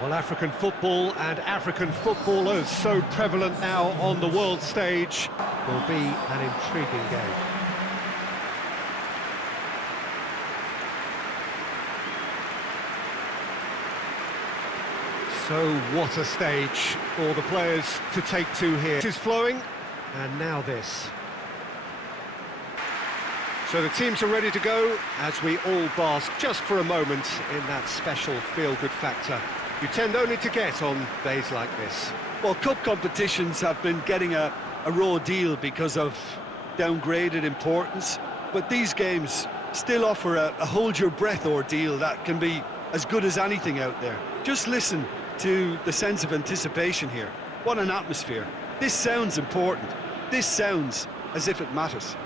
Well, African football and African footballers so prevalent now on the world stage will be an intriguing game. So what a stage for the players to take to here. It is flowing, and now this. So the teams are ready to go as we all bask just for a moment in that special feel-good factor you tend only to get on days like this. Well, cup competitions have been getting a raw deal because of downgraded importance, but these games still offer a hold-your-breath ordeal that can be as good as anything out there. Just listen to the sense of anticipation here. What an atmosphere. This sounds important. This sounds as if it matters.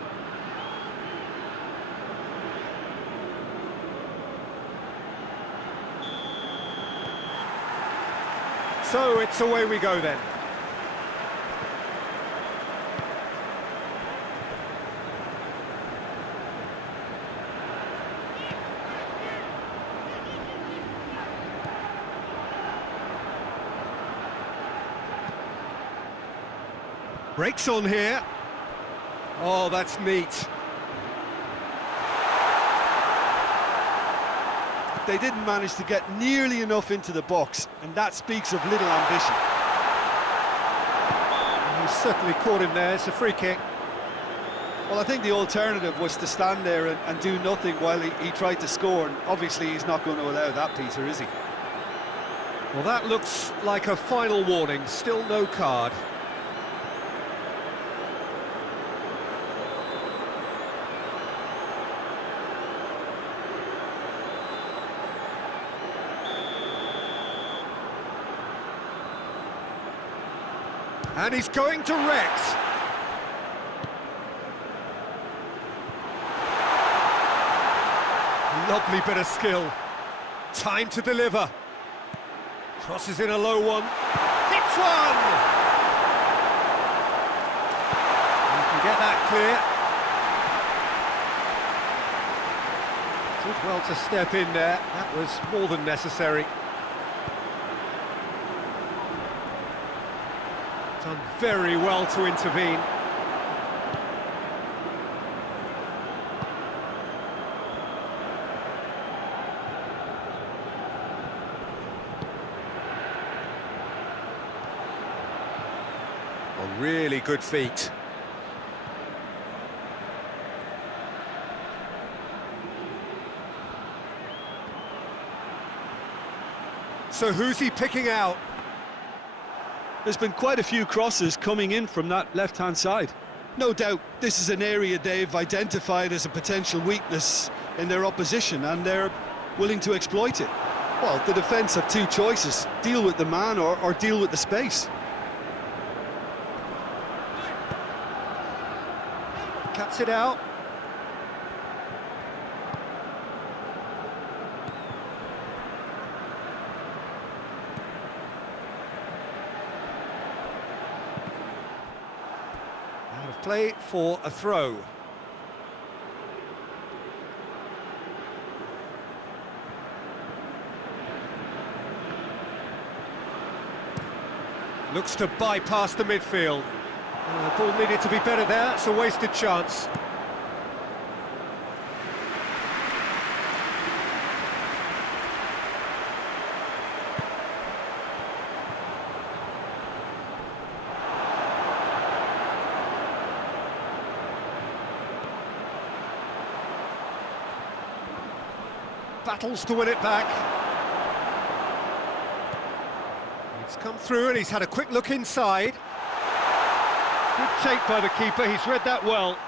So it's away we go then. Breaks on here. Oh, that's neat. They didn't manage to get nearly enough into the box, and that speaks of little ambition. He certainly caught him there. It's a free kick. Well, I think the alternative was to stand there and do nothing while he tried to score, and obviously he's not going to allow that, Peter, is he? Well, that looks like a final warning. Still no card. And he's going direct. Lovely bit of skill. Time to deliver. Crosses in a low one. Hits one! You can get that clear. Did well to step in there. That was more than necessary. Done very well to intervene. A really good feat. So who's he picking out? There's been quite a few crosses coming in from that left-hand side. No doubt this is an area they've identified as a potential weakness in their opposition, and they're willing to exploit it. Well, the defence have two choices: deal with the man or deal with the space. Cuts it out. Out of play for a throw. Looks to bypass the midfield. The ball needed to be better there. It's a wasted chance. Battles to win it back. It's come through and he's had a quick look inside. Good take by the keeper, he's read that well.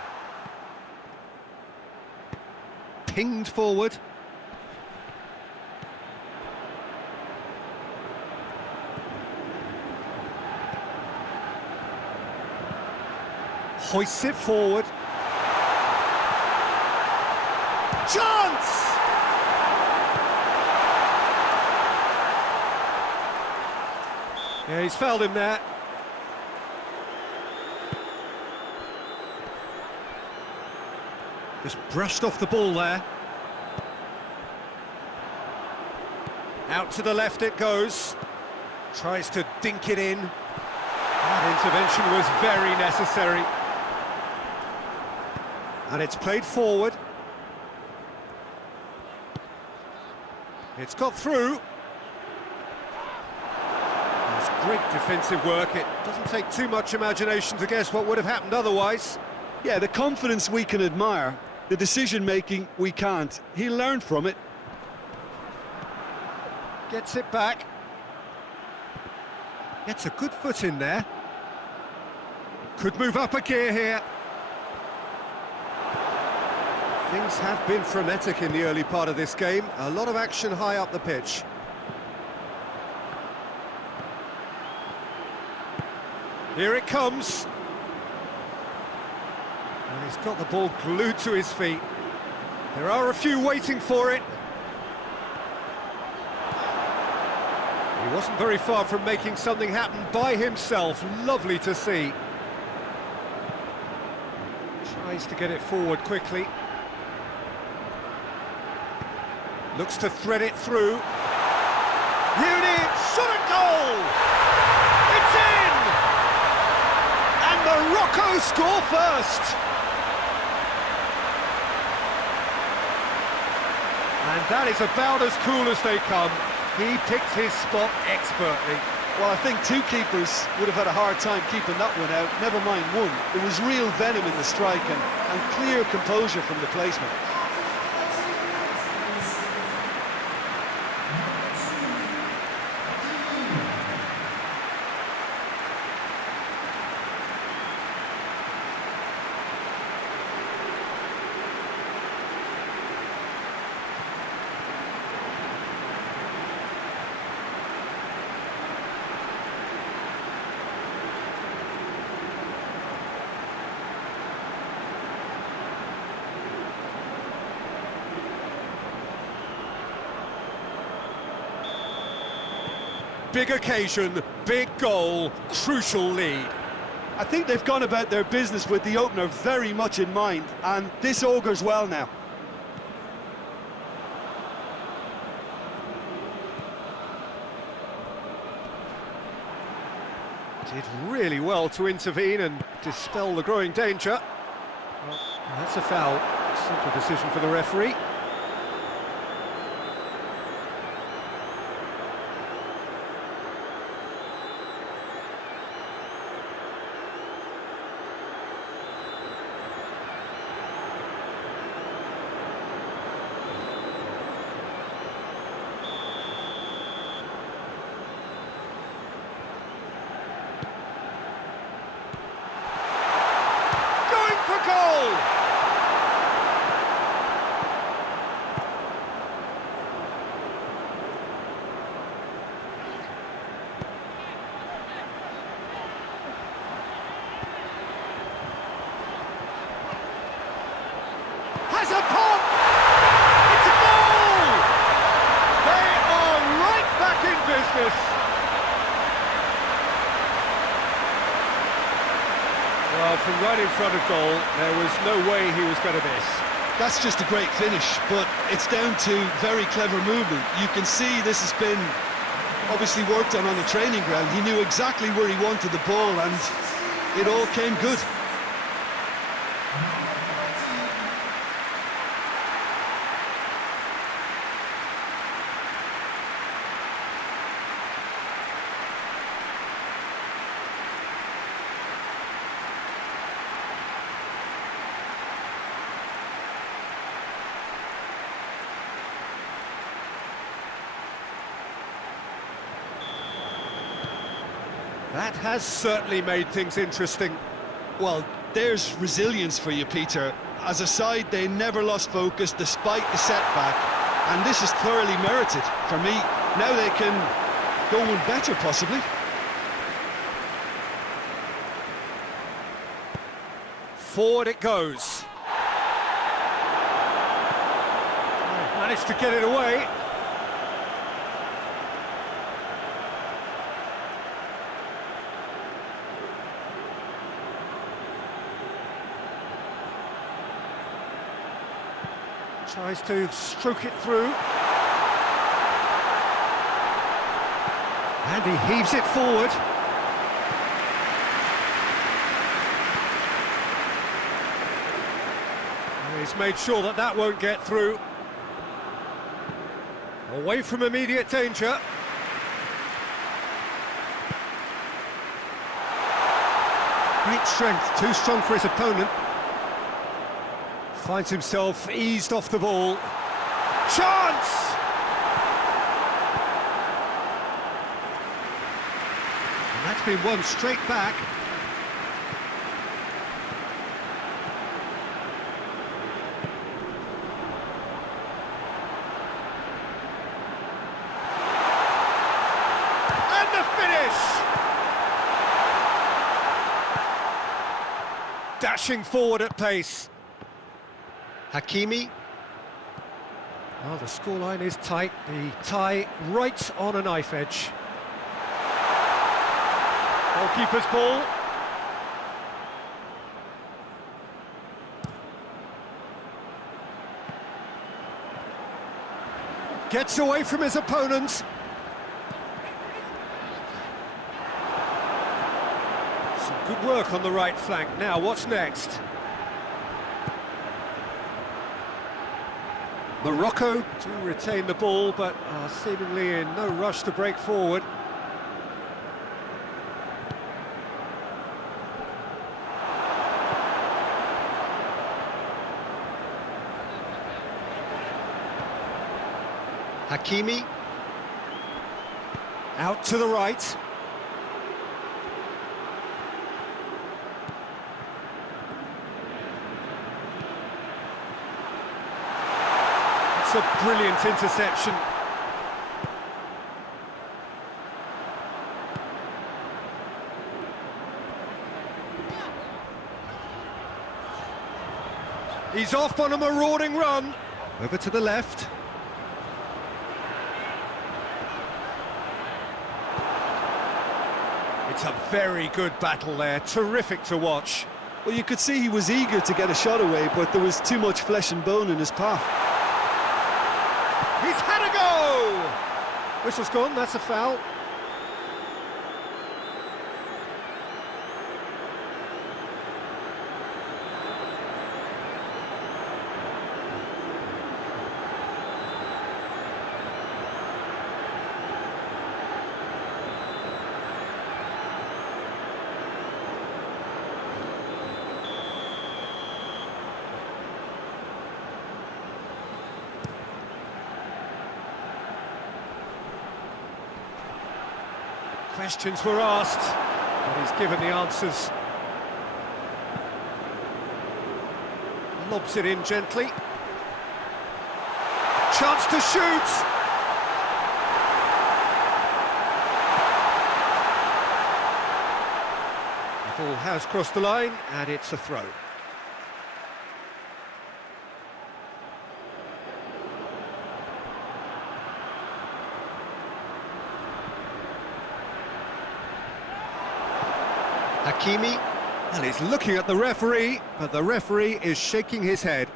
Pinged forward. Hoists it forward. Chance! Yeah, he's fouled him there. Just brushed off the ball there. Out to the left it goes. Tries to dink it in. That intervention was very necessary. And it's played forward. It's got through. It's great defensive work. It doesn't take too much imagination to guess what would have happened otherwise. Yeah, the confidence we can admire, the decision-making we can't. He learned from it. Gets it back. Gets a good foot in there. Could move up a gear here. Things have been frenetic in the early part of this game. A lot of action high up the pitch. Here it comes. And he's got the ball glued to his feet. There are a few waiting for it. He wasn't very far from making something happen by himself. Lovely to see. Tries to get it forward quickly. Looks to thread it through. Here it is! Shot at goal! It's in! And Morocco score first! And that is about as cool as they come. He picked his spot expertly. Well, I think two keepers would have had a hard time keeping that one out, never mind one. There was real venom in the strike and clear composure from the placement. Big occasion, big goal, crucial lead. I think they've gone about their business with the opener very much in mind, and this augurs well now. Did really well to intervene and dispel the growing danger. Well, that's a foul. Simple decision for the referee. Has a pop! It's a goal! They are right back in business. Well, from right in front of goal, there was no way he was going to miss. That's just a great finish, but it's down to very clever movement. You can see this has been obviously worked on the training ground. He knew exactly where he wanted the ball, and it all came good. That has certainly made things interesting. Well, there's resilience for you, Peter. As a side, they never lost focus despite the setback, and this is thoroughly merited for me. Now they can go one better, possibly. Forward it goes. Managed to get it away. Tries to stroke it through. And he heaves it forward. He's made sure that that won't get through. Away from immediate danger. Great strength, too strong for his opponent. Finds himself eased off the ball. Chance! And that's been won straight back. And the finish! Dashing forward at pace. Hakimi. Well, the scoreline is tight. The tie right on a knife edge. Goalkeeper's ball. Gets away from his opponents. Some good work on the right flank. Now, what's next? Morocco to retain the ball, but are seemingly in no rush to break forward. Hakimi. Out to the right. A brilliant interception. He's off on a marauding run. Over to the left. It's a very good battle there, terrific to watch. Well, you could see he was eager to get a shot away, but there was too much flesh and bone in his path. He's had a go! Whistle's gone, that's a foul. Questions were asked, but he's given the answers. Lobs it in gently. Chance to shoot! The ball has crossed the line, and it's a throw. Hakimi, well, he's looking at the referee, but the referee is shaking his head.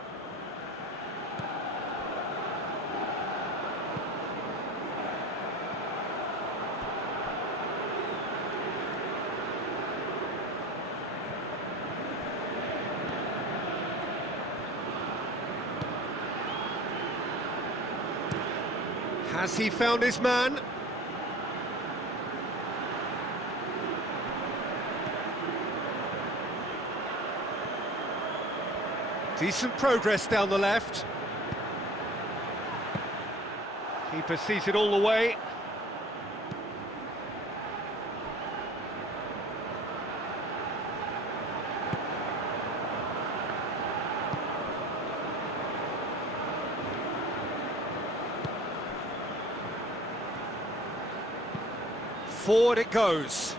Has he found his man? Decent progress down the left. Keeper sees it all the way. Forward it goes.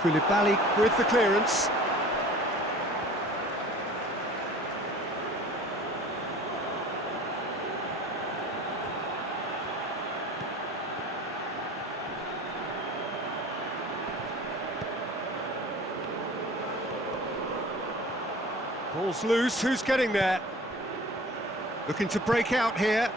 Koulibaly with the clearance. Ball's loose, who's getting there? Looking to break out here.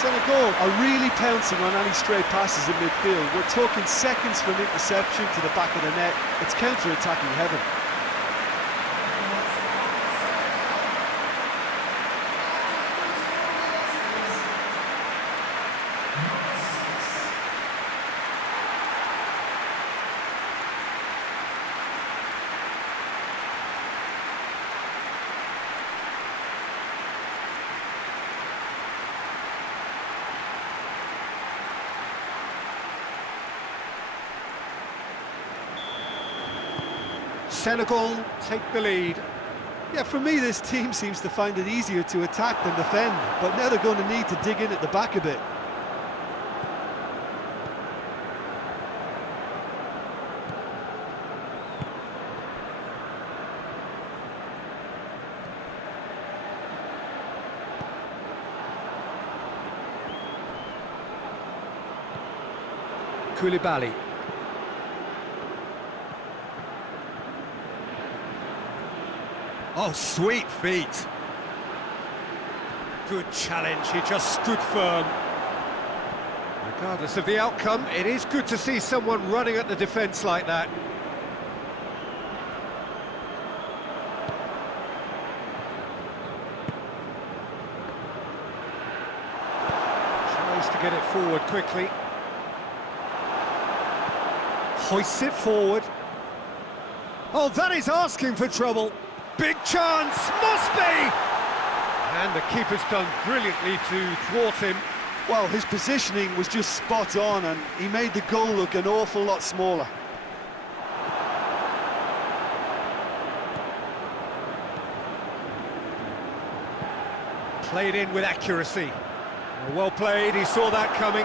Senegal are really pouncing on any stray passes in midfield. We're talking seconds from interception to the back of the net. It's counter-attacking heaven. Senegal take the lead. Yeah, for me, this team seems to find it easier to attack than defend, but now they're going to need to dig in at the back a bit. Koulibaly. Oh, sweet feet. Good challenge, he just stood firm. Regardless of the outcome, it is good to see someone running at the defence like that. Tries to get it forward quickly. Hoists it forward. Oh, that is asking for trouble. Big chance, must be! And the keeper's done brilliantly to thwart him. Well, his positioning was just spot on, and he made the goal look an awful lot smaller. Played in with accuracy. Well played, he saw that coming.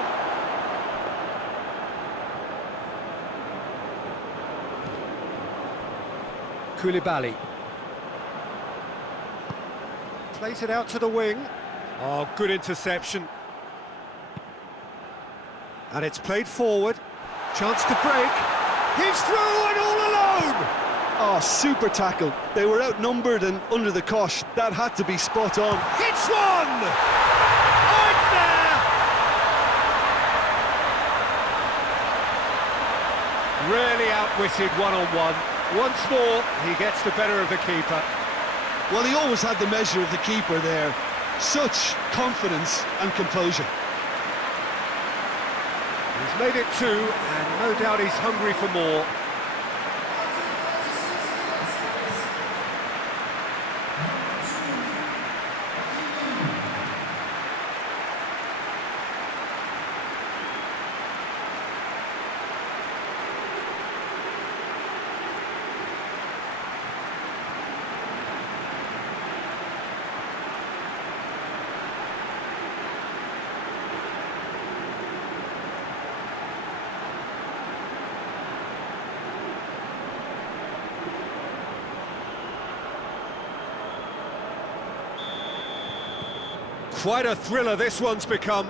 Koulibaly. Plays it out to the wing. Oh, good interception. And it's played forward. Chance to break. He's through and all alone! Oh, super tackle. They were outnumbered and under the cosh. That had to be spot on. Hits one! Oh, it's there! Really outwitted one-on-one. Once more, he gets the better of the keeper. Well, he always had the measure of the keeper there. Such confidence and composure. He's made it two, and no doubt he's hungry for more. Quite a thriller this one's become.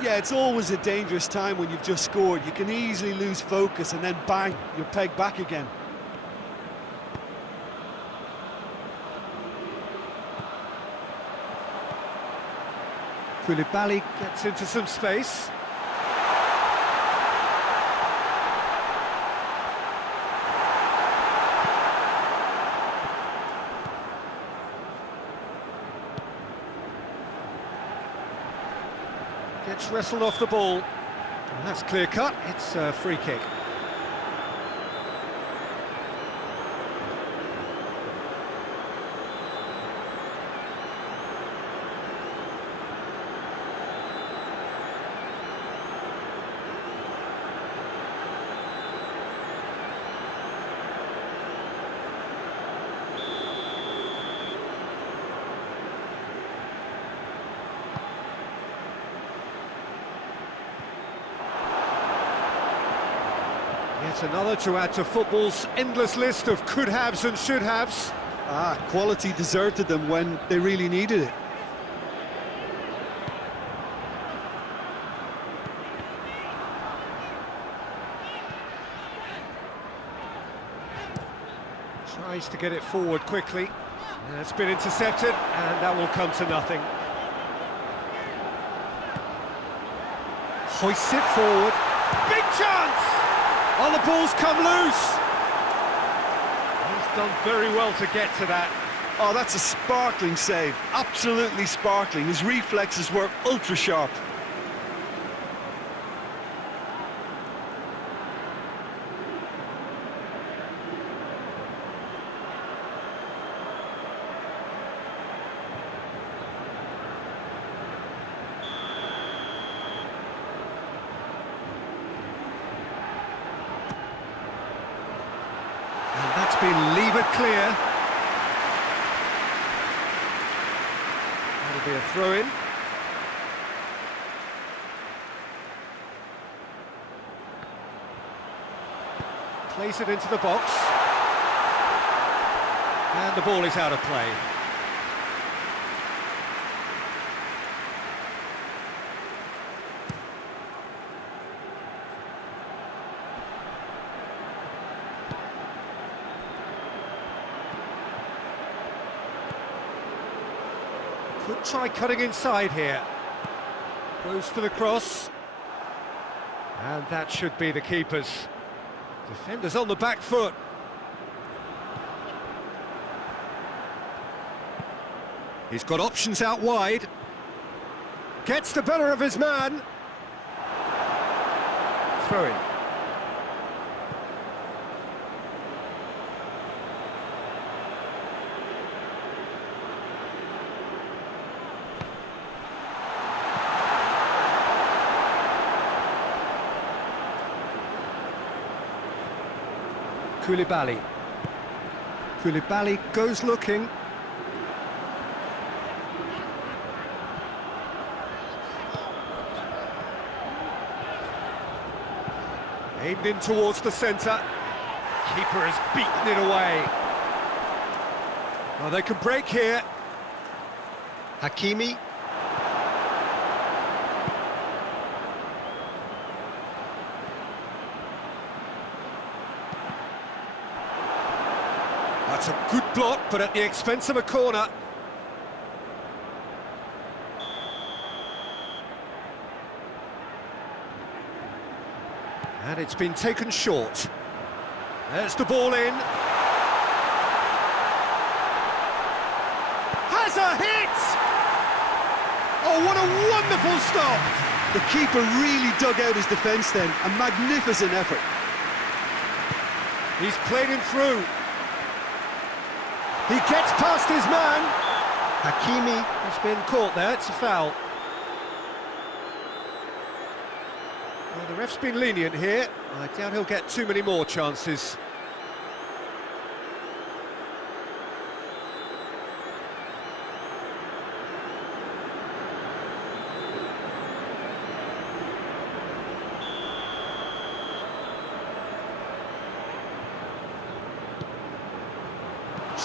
Yeah, it's always a dangerous time when you've just scored. You can easily lose focus and then bang, you're pegged back again. Koulibaly gets into some space. Gets wrestled off the ball. And that's clear cut, it's a free kick. Yet another to add to football's endless list of could-haves and should-haves. Quality deserted them when they really needed it. Tries to get it forward quickly. It's been intercepted, and that will come to nothing. Hoists it forward. Big chance! Oh, the ball's come loose. He's done very well to get to that. Oh, that's a sparkling save. Absolutely sparkling. His reflexes were ultra sharp. And that's been levered clear. That'll be a throw-in. Plays it into the box. And the ball is out of play. Could try cutting inside here. Goes for the cross. And that should be the keeper's. Defenders on the back foot. He's got options out wide. Gets the better of his man. Throw in. Koulibaly. Koulibaly goes looking. Aimed in towards the centre. Keeper has beaten it away. Oh, they can break here. Hakimi. That's a good block, but at the expense of a corner. And it's been taken short. There's the ball in. Has a hit! Oh, what a wonderful stop! The keeper really dug out his defence then. A magnificent effort. He's played him through. He gets past his man. Hakimi has been caught there, it's a foul. Well, the ref's been lenient here. I doubt he'll get too many more chances.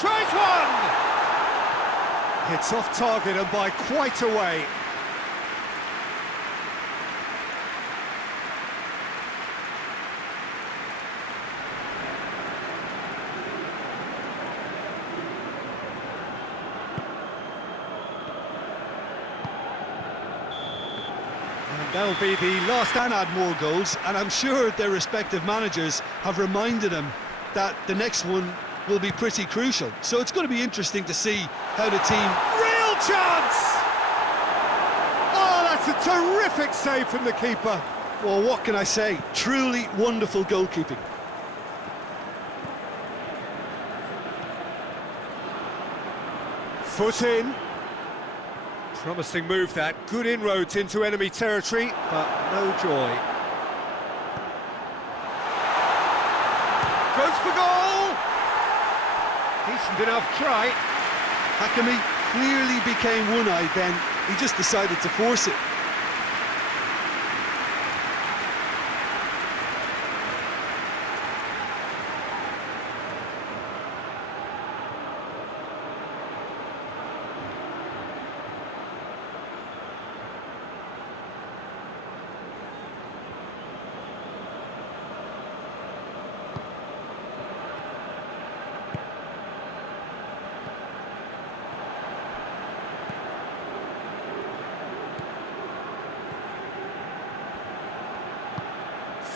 Tries one! Hits off target and by quite a way. And that'll be the last. And add more goals, and I'm sure their respective managers have reminded them that the next one will be pretty crucial. So it's going to be interesting to see how the team... Real chance! Oh, that's a terrific save from the keeper. Well, what can I say? Truly wonderful goalkeeping. Foot in. Promising move that. Good inroads into enemy territory, but no joy. Goes for goal! Decent enough try. Hakimi clearly became one-eyed then. He just decided to force it.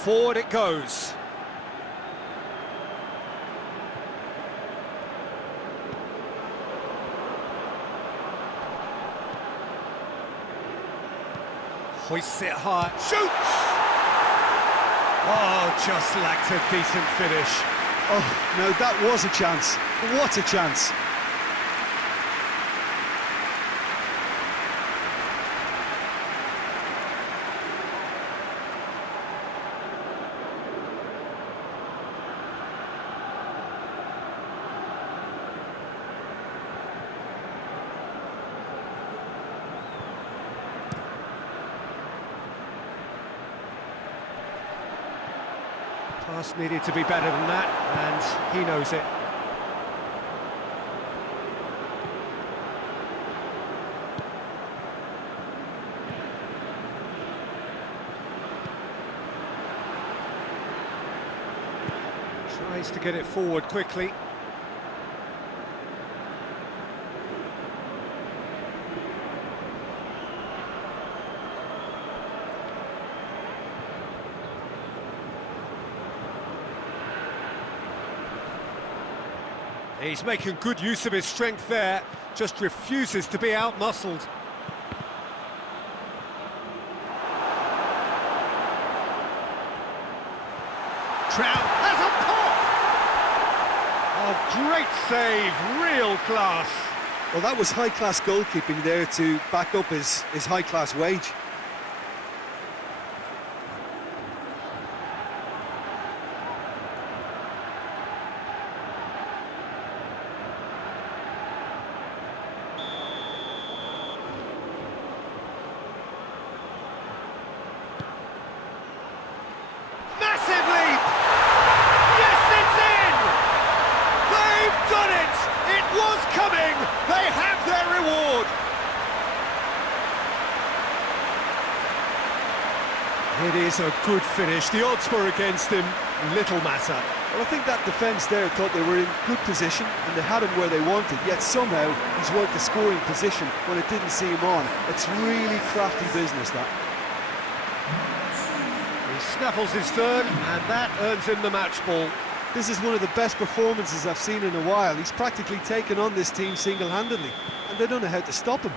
Forward it goes. Hoists it high. Shoots! Oh, just lacked a decent finish. Oh, no, that was a chance. What a chance. Pass needed to be better than that, and he knows it. Tries to get it forward quickly. He's making good use of his strength there, just refuses to be out-muscled. Trout has a pop! Oh, great save, real class. Well, that was high-class goalkeeping there to back up his high-class wage. It is a good finish. The odds were against him, little matter. Well, I think that defence there thought they were in good position and they had him where they wanted, yet somehow he's worked a scoring position when it didn't see him on. It's really crafty business, that. He snaffles his third, and that earns him the match ball. This is one of the best performances I've seen in a while. He's practically taken on this team single-handedly, and they don't know how to stop him.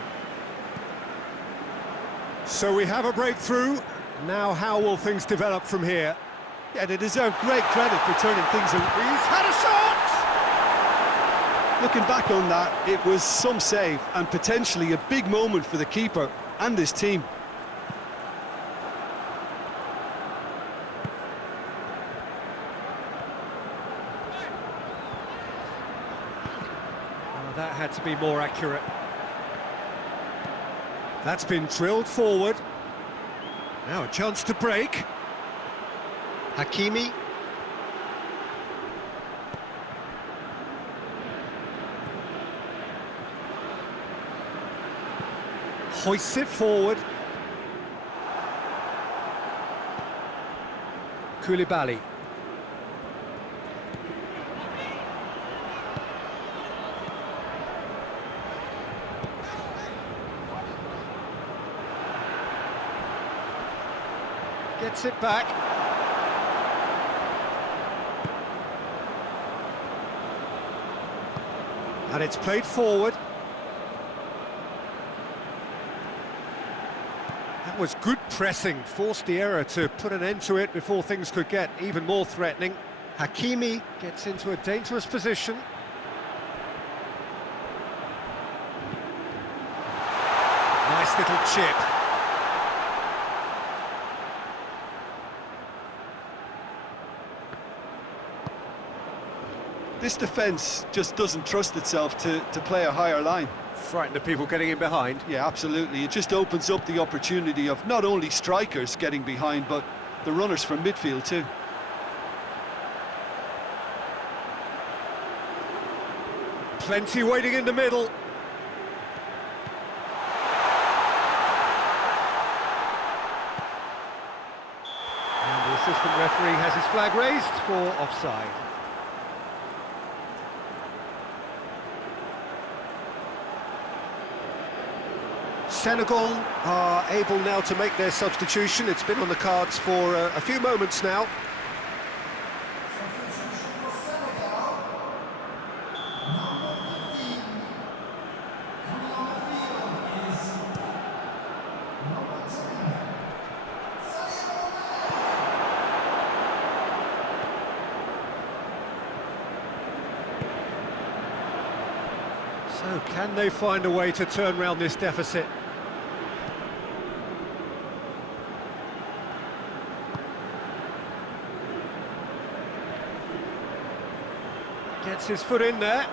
So we have a breakthrough. Now how will things develop from here? Yeah, they deserve great credit for turning things around. He's had a shot! Looking back on that, it was some save and potentially a big moment for the keeper and his team. Oh, that had to be more accurate. That's been drilled forward. Now a chance to break. Hakimi. Hoists it forward. Koulibaly. Gets it back. And it's played forward. That was good pressing, forced the error to put an end to it before things could get even more threatening. Hakimi gets into a dangerous position. Nice little chip. This defence just doesn't trust itself to play a higher line. Frightened of people getting in behind. Yeah, absolutely. It just opens up the opportunity of not only strikers getting behind, but the runners from midfield too. Plenty waiting in the middle. And the assistant referee has his flag raised for offside. Senegal are able now to make their substitution. It's been on the cards for a few moments now. So, can they find a way to turn round this deficit? Gets his foot in there.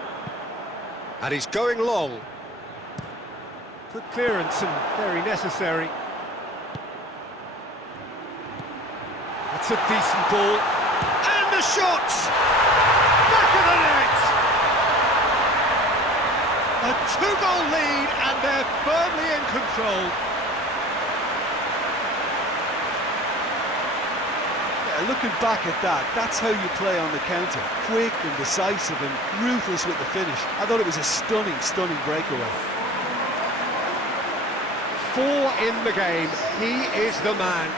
And he's going long. Good clearance and very necessary. That's a decent ball. And the shot! Back of the net! A two-goal lead, and they're firmly in control. Yeah, looking back at that, that's how you play on the counter. Quick and decisive and ruthless with the finish. I thought it was a stunning, stunning breakaway. 4 in the game. He is the man.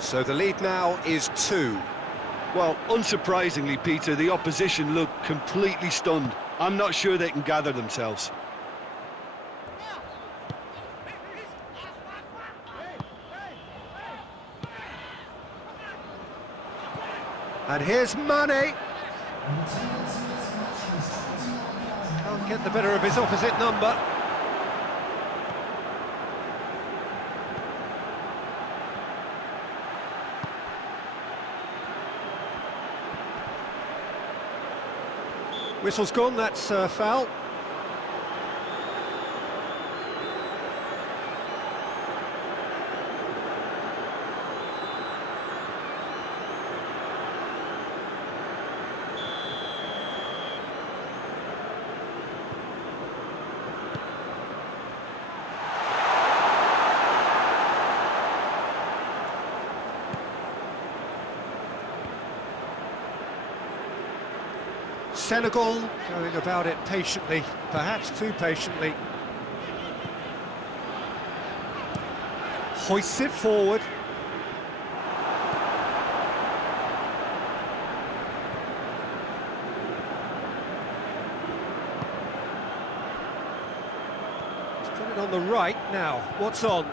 So the lead now is 2. Well, unsurprisingly, Peter, the opposition look completely stunned. I'm not sure they can gather themselves. And here's Mane. Can't get the better of his opposite number. Whistle's gone, that's a foul. Senegal going about it patiently, perhaps too patiently. Hoists it forward. He's put it on the right now. What's on?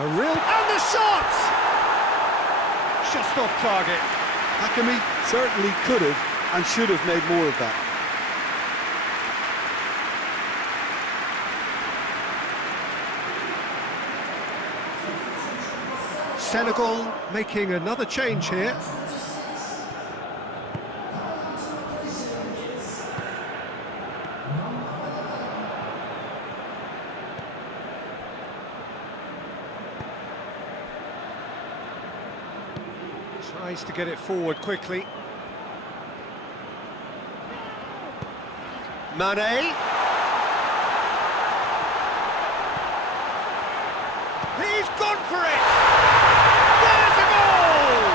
And the shot! Just off target. Hakimi certainly could have and should have made more of that. Senegal making another change here. Tries to get it forward quickly. Mane. He's gone for it! There's a goal!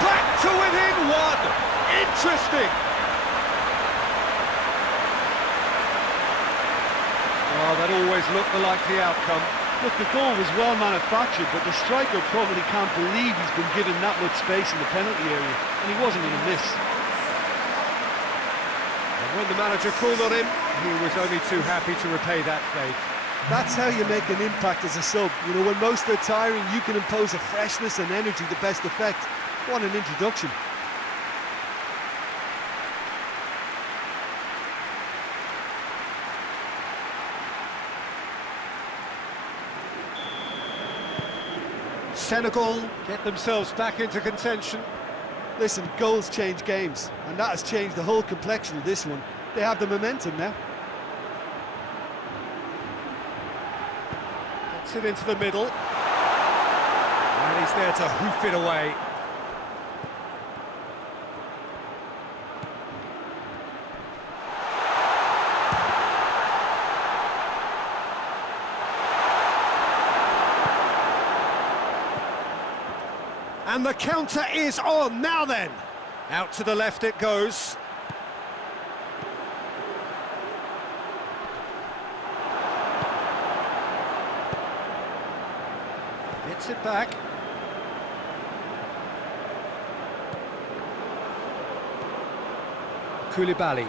Back to within 1. Interesting. Oh, that always looked the likely outcome. Look, the goal was well manufactured, but the striker probably can't believe he's been given that much space in the penalty area, and he wasn't going to miss. And when the manager called on him, he was only too happy to repay that faith. That's how you make an impact as a sub. You know, when most are tiring, you can impose a freshness and energy to best effect. What an introduction. Senegal get themselves back into contention. Listen, goals change games, and that has changed the whole complexion of this one. They have the momentum now. Gets it into the middle. And he's there to hoof it away. And the counter is on, now then. Out to the left it goes. Gets it back. Koulibaly.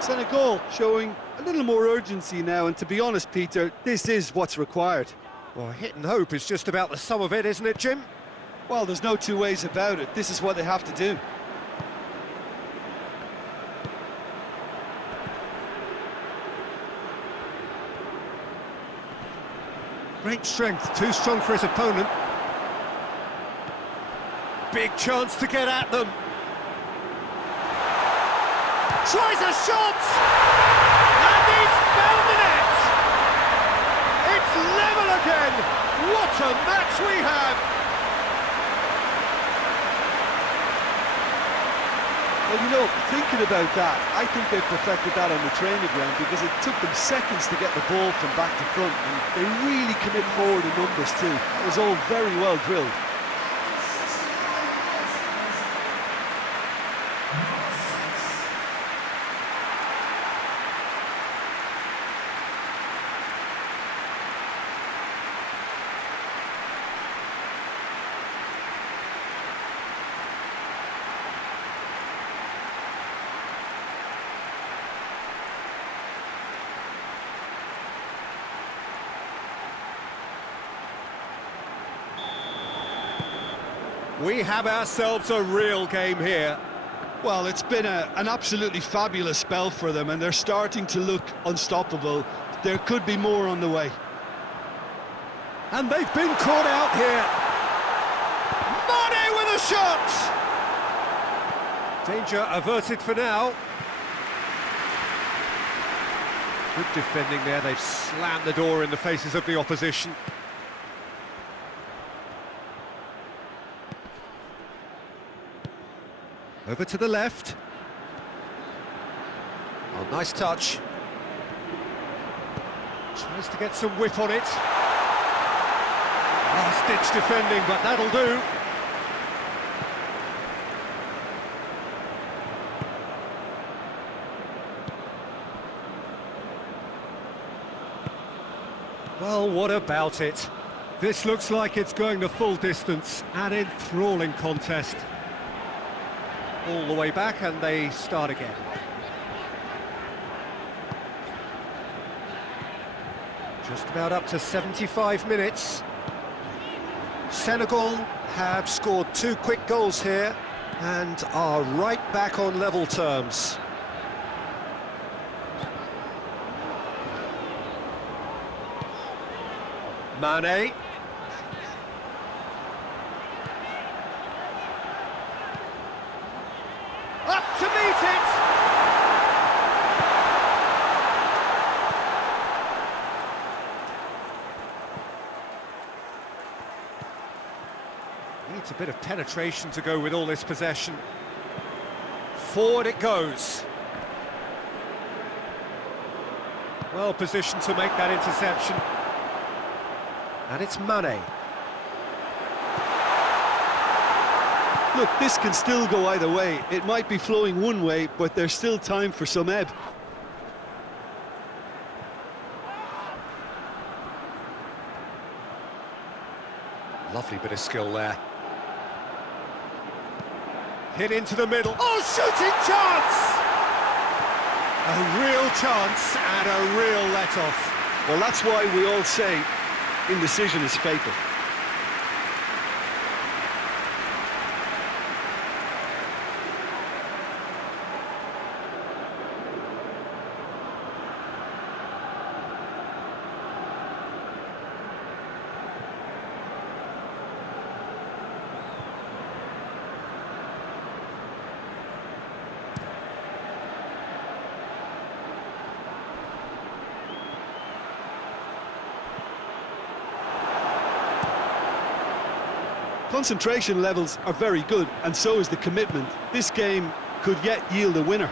Senegal showing a little more urgency now, and to be honest, Peter, this is what's required. Well, hit and hope is just about the sum of it, isn't it, Jim? Well, there's no two ways about it. This is what they have to do. Great strength, too strong for his opponent. Big chance to get at them. Tries a shot! And he's found the net! It's level again! What a match we have! Well, you know, thinking about that, I think they perfected that on the training ground because it took them seconds to get the ball from back to front, and they really commit forward in numbers too. It was all very well drilled. We have ourselves a real game here. Well, it's been an absolutely fabulous spell for them, and they're starting to look unstoppable. There could be more on the way. And they've been caught out here. Mane with a shot! Danger averted for now. Good defending there, they've slammed the door in the faces of the opposition. Over to the left. Oh, nice touch. Tries to get some whip on it. Last-ditch defending, but that'll do. Well, what about it? This looks like it's going the full distance. An enthralling contest. All the way back, and they start again. Just about up to 75 minutes. Senegal have scored 2 quick goals here and are right back on level terms. Mane. Up to meet it! Needs a bit of penetration to go with all this possession. Forward it goes. Well positioned to make that interception. And it's Mane. Look, this can still go either way. It might be flowing one way, but there's still time for some ebb. Lovely bit of skill there. Hit into the middle. Oh, shooting chance! A real chance and a real let-off. Well, that's why we all say indecision is fatal. Concentration levels are very good, and so is the commitment. This game could yet yield a winner.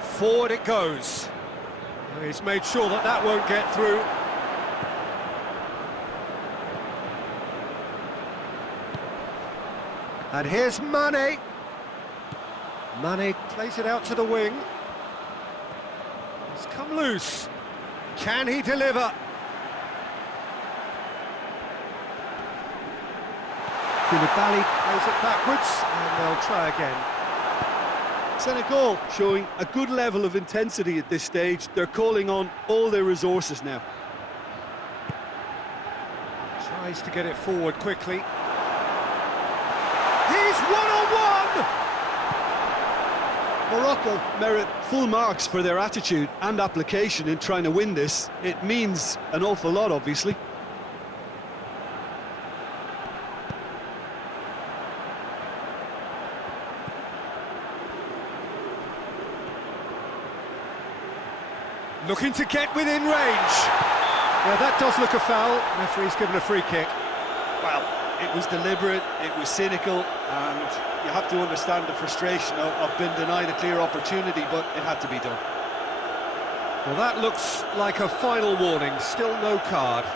Forward it goes. He's made sure that that won't get through. And here's Mane. Mane plays it out to the wing. It's come loose. Can he deliver? Koulibaly plays it backwards, and they'll try again. Senegal showing a good level of intensity at this stage. They're calling on all their resources now. Tries to get it forward quickly. He's one-on-one! Morocco merit full marks for their attitude and application in trying to win this. It means an awful lot, obviously. Looking to get within range. Yeah, that does look a foul. Referee's given a free kick. Well, it was deliberate, it was cynical, and you have to understand the frustration of being denied a clear opportunity, but it had to be done. Well, that looks like a final warning. Still no card.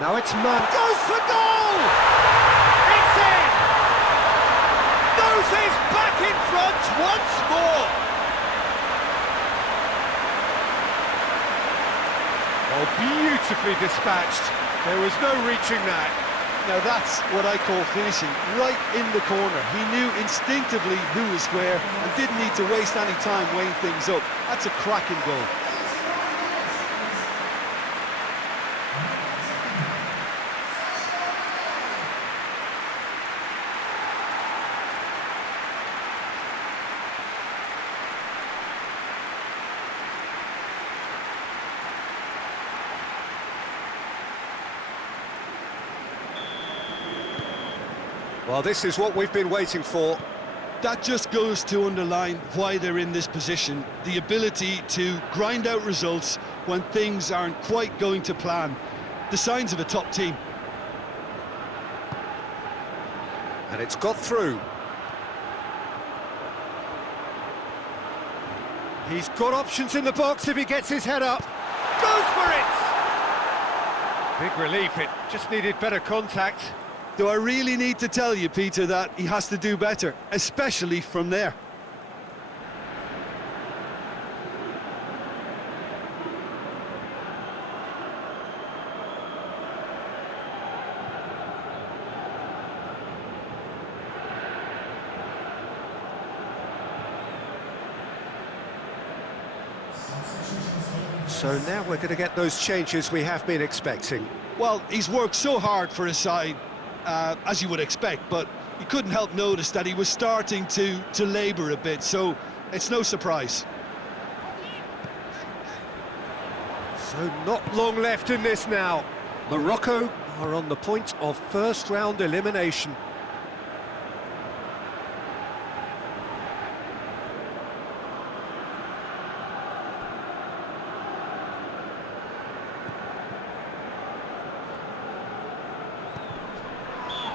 Now it's Man. Goes for goal! It's in! Noses back in front once more! Oh, beautifully dispatched. There was no reaching that. Now that's what I call finishing, right in the corner. He knew instinctively who was where and didn't need to waste any time weighing things up. That's a cracking goal. Well, this is what we've been waiting for. That just goes to underline why they're in this position. The ability to grind out results when things aren't quite going to plan. The signs of a top team. And it's got through. He's got options in the box if he gets his head up. Goes for it! Big relief, it just needed better contact. Do I really need to tell you, Peter, that he has to do better, especially from there? So now we're going to get those changes we have been expecting. Well, he's worked so hard for his side, as you would expect, but you couldn't help notice that he was starting to labour a bit, so it's no surprise. So not long left in this now. Morocco are on the point of first-round elimination.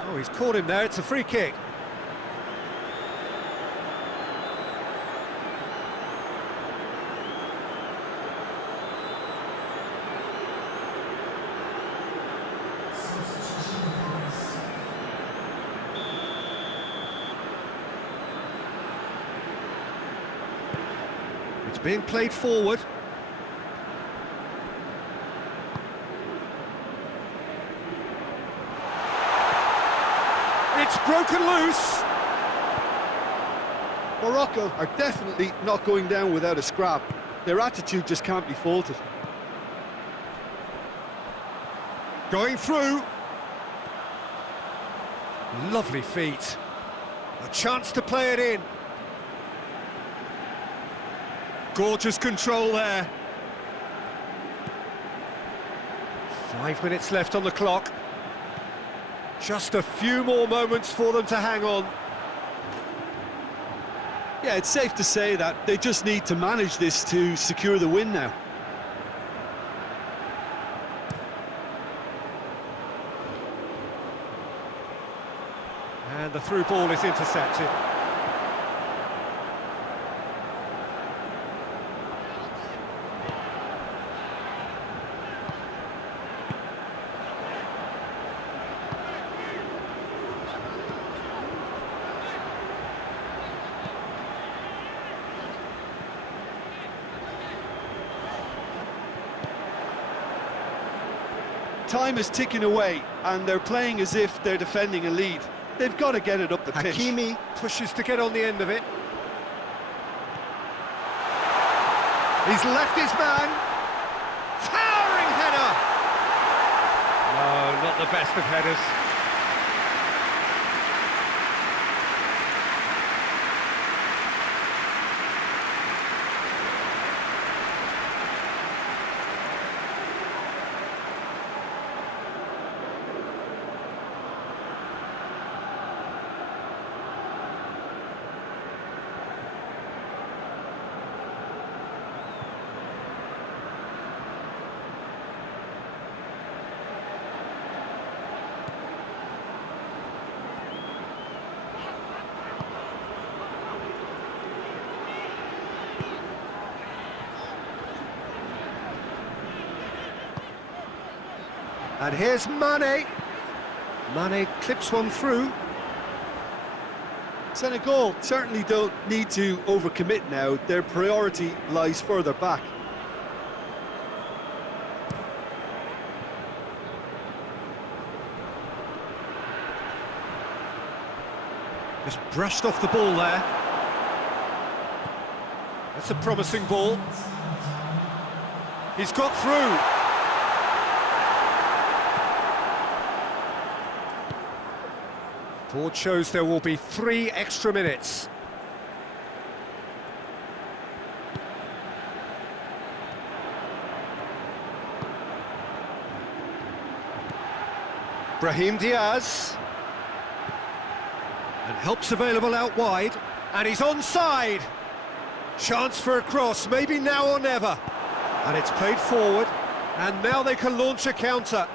Oh, he's caught him there, it's a free kick. It's being played forward. It's broken loose. Morocco are definitely not going down without a scrap. Their attitude just can't be faulted. Going through. Lovely feet. A chance to play it in. Gorgeous control there. 5 minutes left on the clock. Just a few more moments for them to hang on. Yeah, it's safe to say that they just need to manage this to secure the win now. And the through ball is intercepted. Time is ticking away, and they're playing as if they're defending a lead. They've got to get it up the pitch. Hakimi pushes to get on the end of it. He's left his man. Towering header! No, not the best of headers. And here's Mane. Mane clips one through. Senegal certainly don't need to overcommit now. Their priority lies further back. Just brushed off the ball there. That's a promising ball. He's got through. Board shows there will be 3 extra minutes. Brahim Diaz. And help's available out wide. And he's onside. Chance for a cross, maybe now or never. And it's played forward. And now they can launch a counter.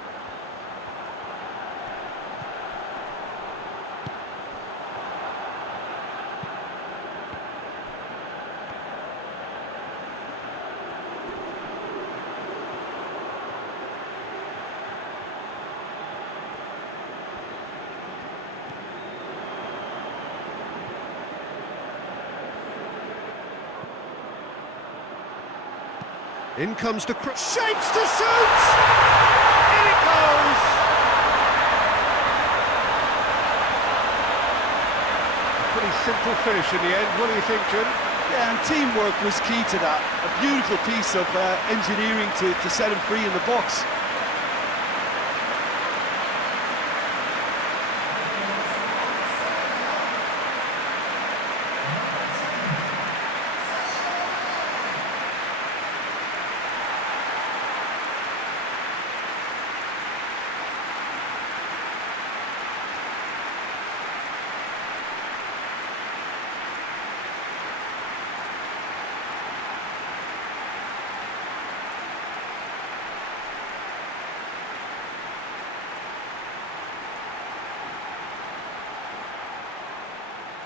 In comes the shapes to shoot! In it goes! A pretty simple finish in the end, what do you think, Jim? Yeah, and teamwork was key to that. A beautiful piece of engineering to set him free in the box.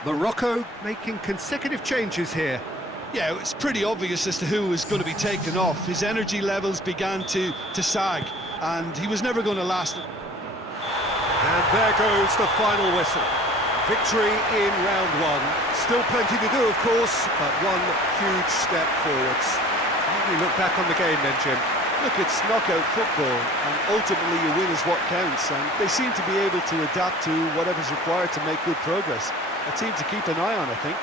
Morocco making consecutive changes here. Yeah, it's pretty obvious as to who was going to be taken off. His energy levels began to sag, and he was never going to last. And there goes the final whistle. Victory in round one. Still plenty to do, of course, but one huge step forwards. How do you look back on the game then, Jim? Look, it's knockout football, and ultimately you win is what counts, and they seem to be able to adapt to whatever's required to make good progress. A team to keep an eye on, I think.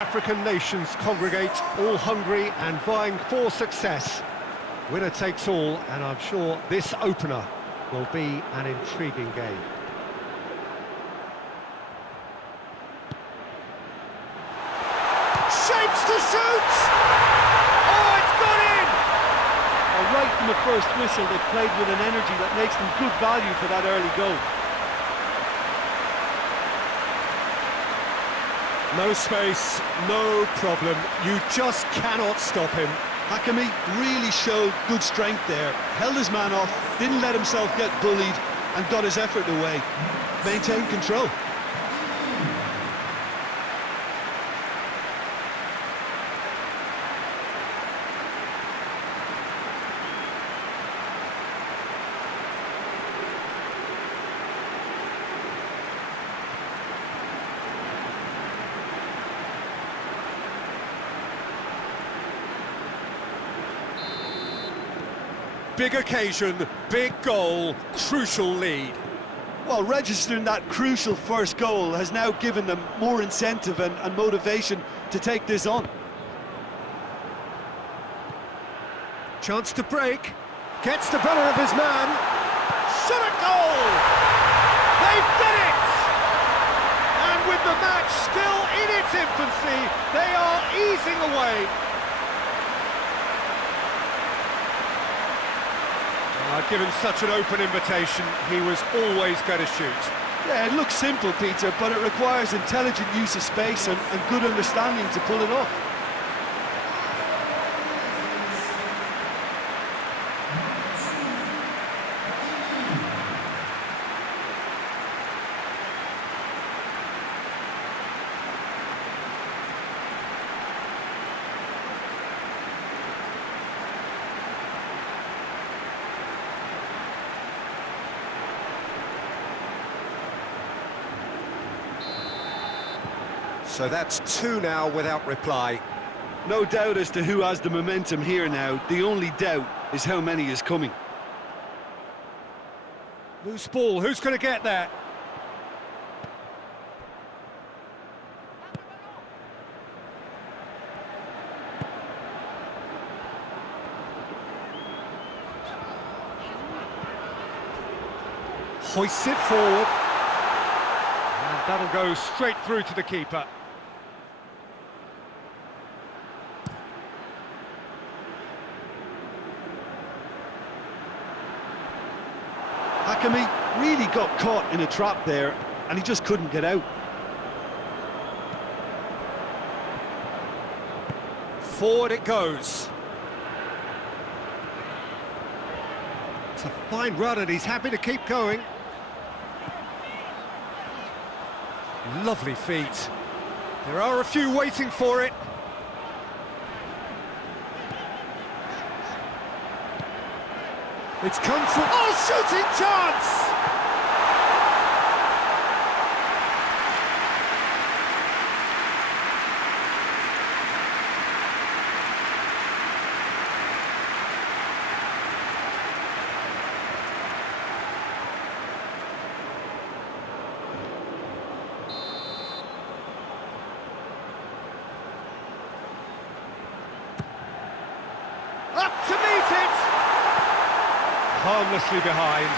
African nations congregate, all hungry and vying for success. Winner takes all, and I'm sure this opener will be an intriguing game. Shapes to shoot! Oh, it's gone in! Well, right from the first whistle, they played with an energy that makes them good value for that early goal. No space, no problem. You just cannot stop him. Hakimi really showed good strength there. Held his man off, didn't let himself get bullied, and got his effort away. Maintained control. Big occasion, big goal, crucial lead. Well, registering that crucial first goal has now given them more incentive and motivation to take this on. Chance to break, gets the better of his man. Shot at goal! They've done it! And with the match still in its infancy, they are easing away. Given such an open invitation, he was always going to shoot. Yeah, it looks simple, Peter, but it requires intelligent use of space and good understanding to pull it off. So that's two now without reply. No doubt as to who has the momentum here now. The only doubt is how many is coming. Loose ball, who's going to get there? Hoists it forward. And that'll go straight through to the keeper. Hakimi really got caught in a trap there, and he just couldn't get out. Forward it goes. It's a fine run and he's happy to keep going. Lovely feet. There are a few waiting for it. It's come from... Oh, shooting chance! Up to meet it! Harmlessly behind.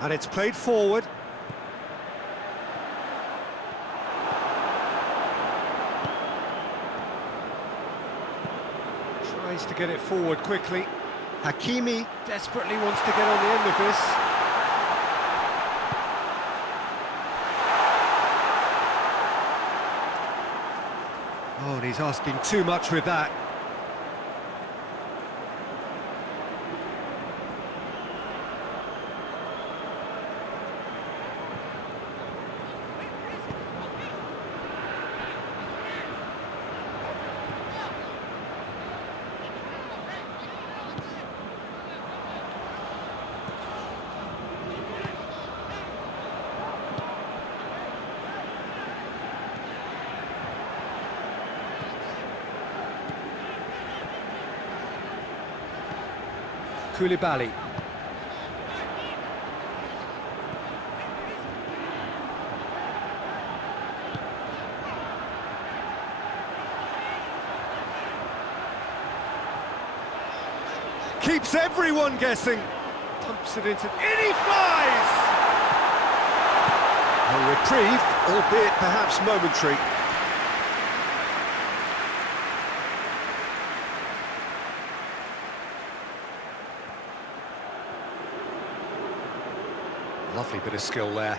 And it's played forward. Tries to get it forward quickly. Hakimi desperately wants to get on the end of this. Oh, and he's asking too much with that. Koulibaly. Keeps everyone guessing. Pumps it into... In he flies! A reprieve, albeit perhaps momentary. Lovely bit of skill there.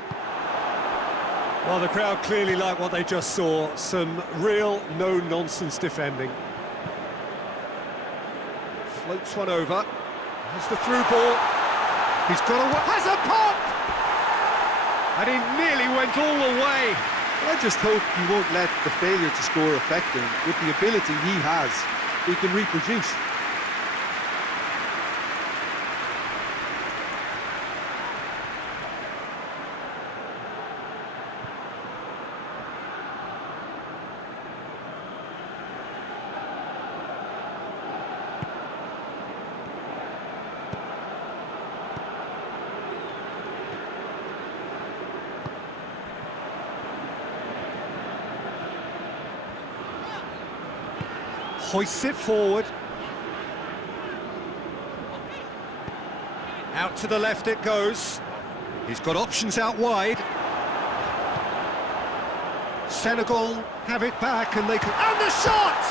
Well, the crowd clearly like what they just saw. Some real no-nonsense defending. Floats one over. Has the through ball. He's got a... Has a pop! And he nearly went all the way. I just hope he won't let the failure to score affect him. With the ability he has, he can reproduce. Hoists it forward. Out to the left it goes. He's got options out wide. Senegal have it back and they can... And the shot!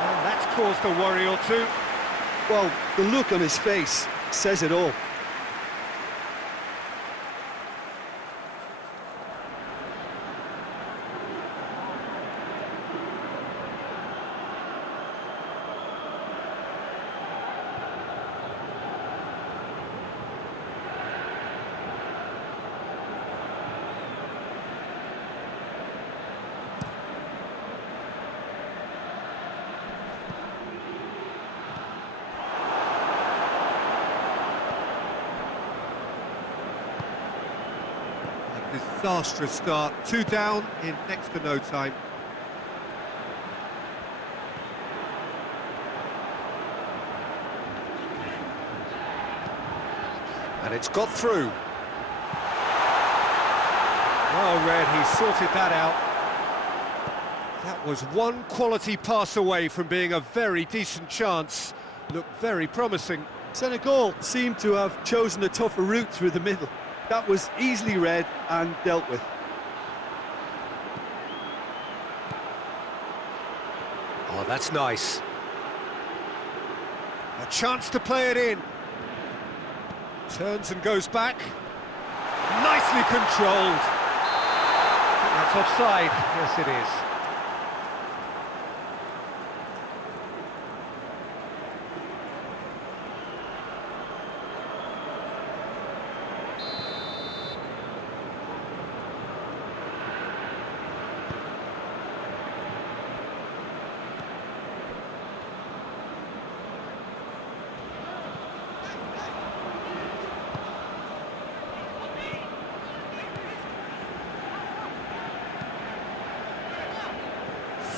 And that's caused a worry or two. Well, the look on his face says it all. Disastrous start. 2 down in next to no time. And it's got through. Well read, he sorted that out. That was one quality pass away from being a very decent chance. Looked very promising. Senegal seemed to have chosen a tougher route through the middle. That was easily read and dealt with. Oh, that's nice. A chance to play it in. Turns and goes back. Nicely controlled. That's offside. Yes, it is.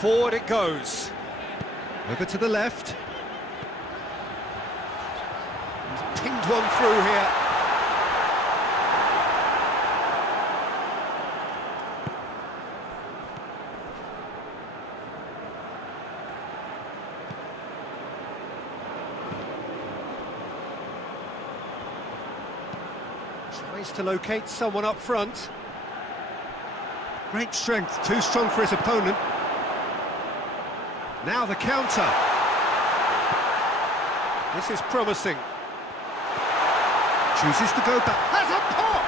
Forward it goes. Over to the left. He's pinged one through here. Tries to locate someone up front. Great strength, too strong for his opponent. Now the counter. This is promising. Chooses to go back. Has a pop!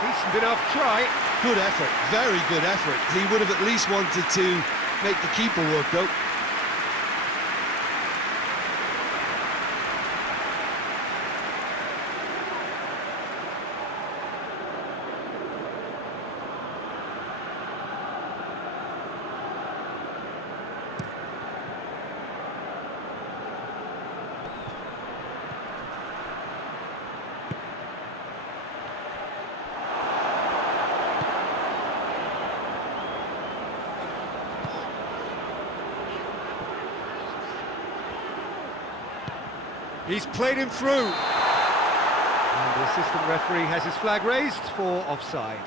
Decent enough try. Good effort, very good effort. He would have at least wanted to make the keeper work, though. He's played him through. And the assistant referee has his flag raised for offside.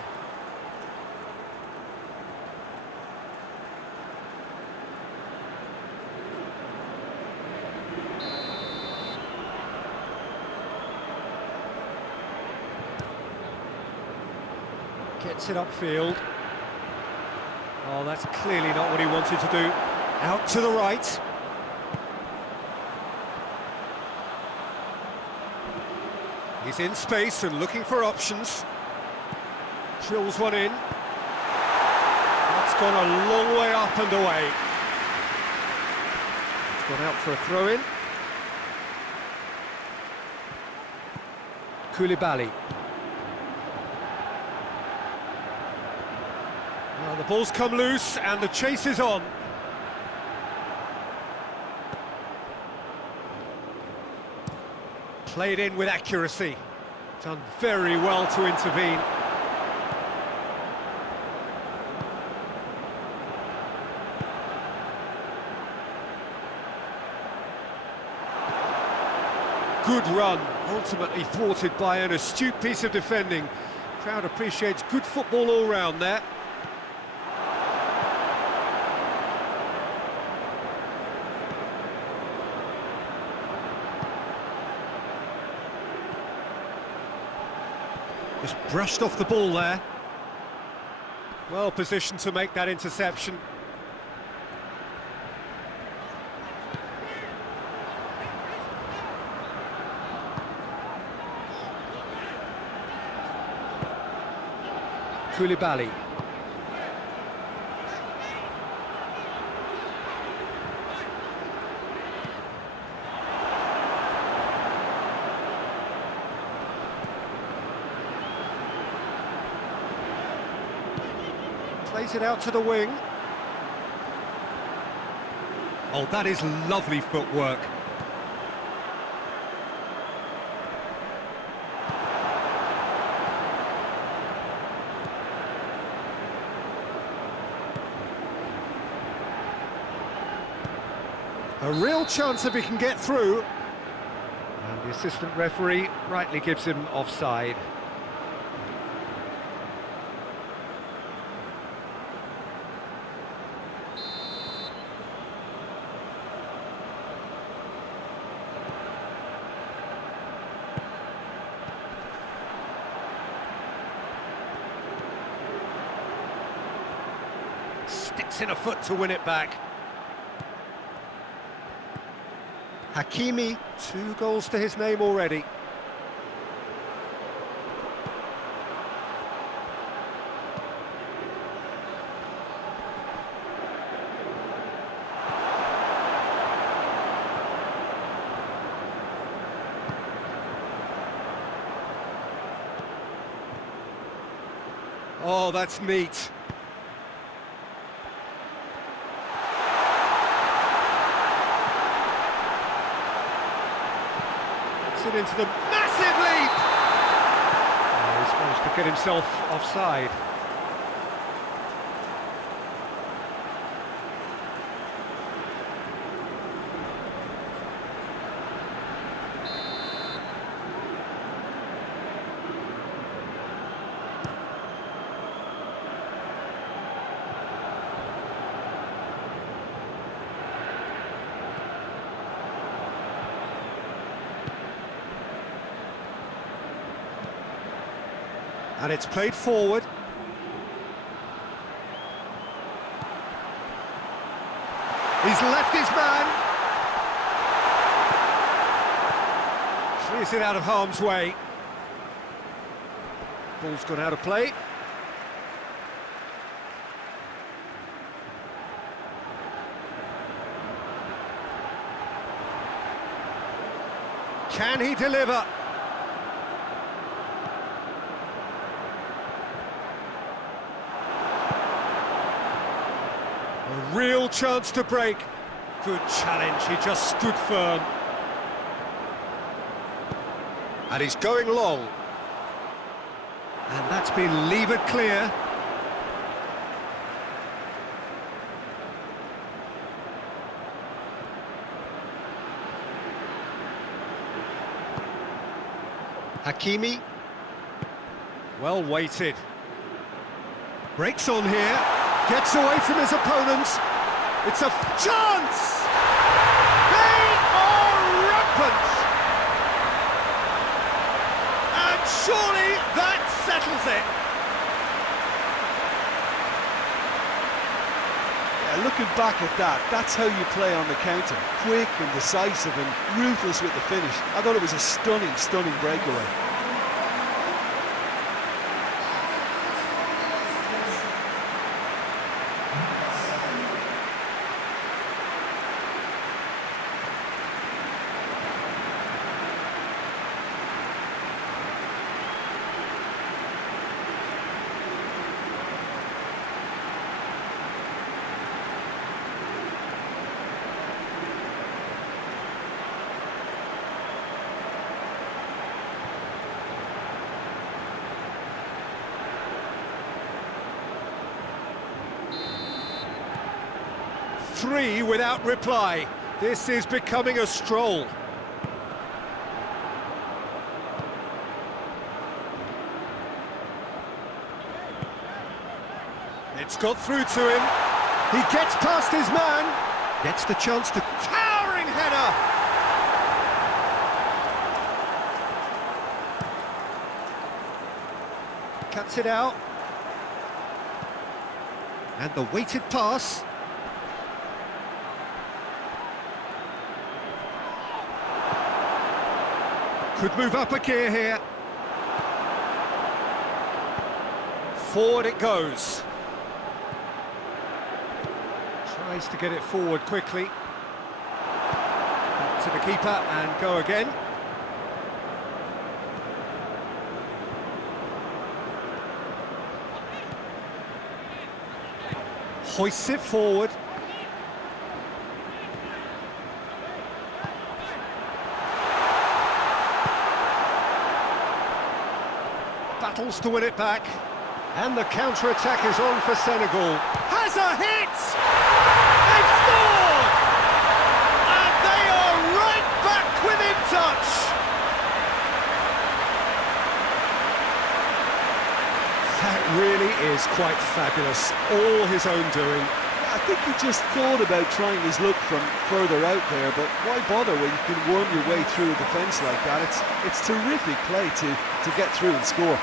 Gets it upfield. Oh, that's clearly not what he wanted to do. Out to the right. He's in space and looking for options. Drills one in. That's gone a long way up and away. It's gone out for a throw-in. Koulibaly. Well, the ball's come loose and the chase is on. Played in with accuracy. Done very well to intervene. Good run, ultimately thwarted by an astute piece of defending. Crowd appreciates good football all round there. Just brushed off the ball there. Well positioned to make that interception. Koulibaly. Plays it out to the wing. Oh, that is lovely footwork. A real chance if he can get through. And the assistant referee rightly gives him offside. Sticks in a foot to win it back. Hakimi, 2 goals to his name already. Oh, that's neat. It into the massive leap! Oh, he's managed to get himself offside. And it's played forward. He's left his man. Clears it out of harm's way. Ball's gone out of play. Can he deliver? A real chance to break. Good challenge, he just stood firm. And he's going long. And that's been levered clear. Hakimi. Well weighted. Breaks on here. Gets away from his opponents. It's a chance! They are rampant! And surely that settles it. Yeah, looking back at that, that's how you play on the counter. Quick and decisive and ruthless with the finish. I thought it was a stunning, stunning breakaway. Three without reply. This is becoming a stroll. It's got through to him. He gets past his man. Gets the chance to... Towering header! Cuts it out. And the weighted pass. Could move up a gear here. Forward it goes. Tries to get it forward quickly. Back to the keeper and go again. Hoists it forward. Battles to win it back, and the counter-attack is on for Senegal. Has a hit! They've scored! quite fabulous, all his own doing. I think he just thought about trying his luck from further out there, but why bother when you can worm your way through a defence like that? It's terrific play to get through and score.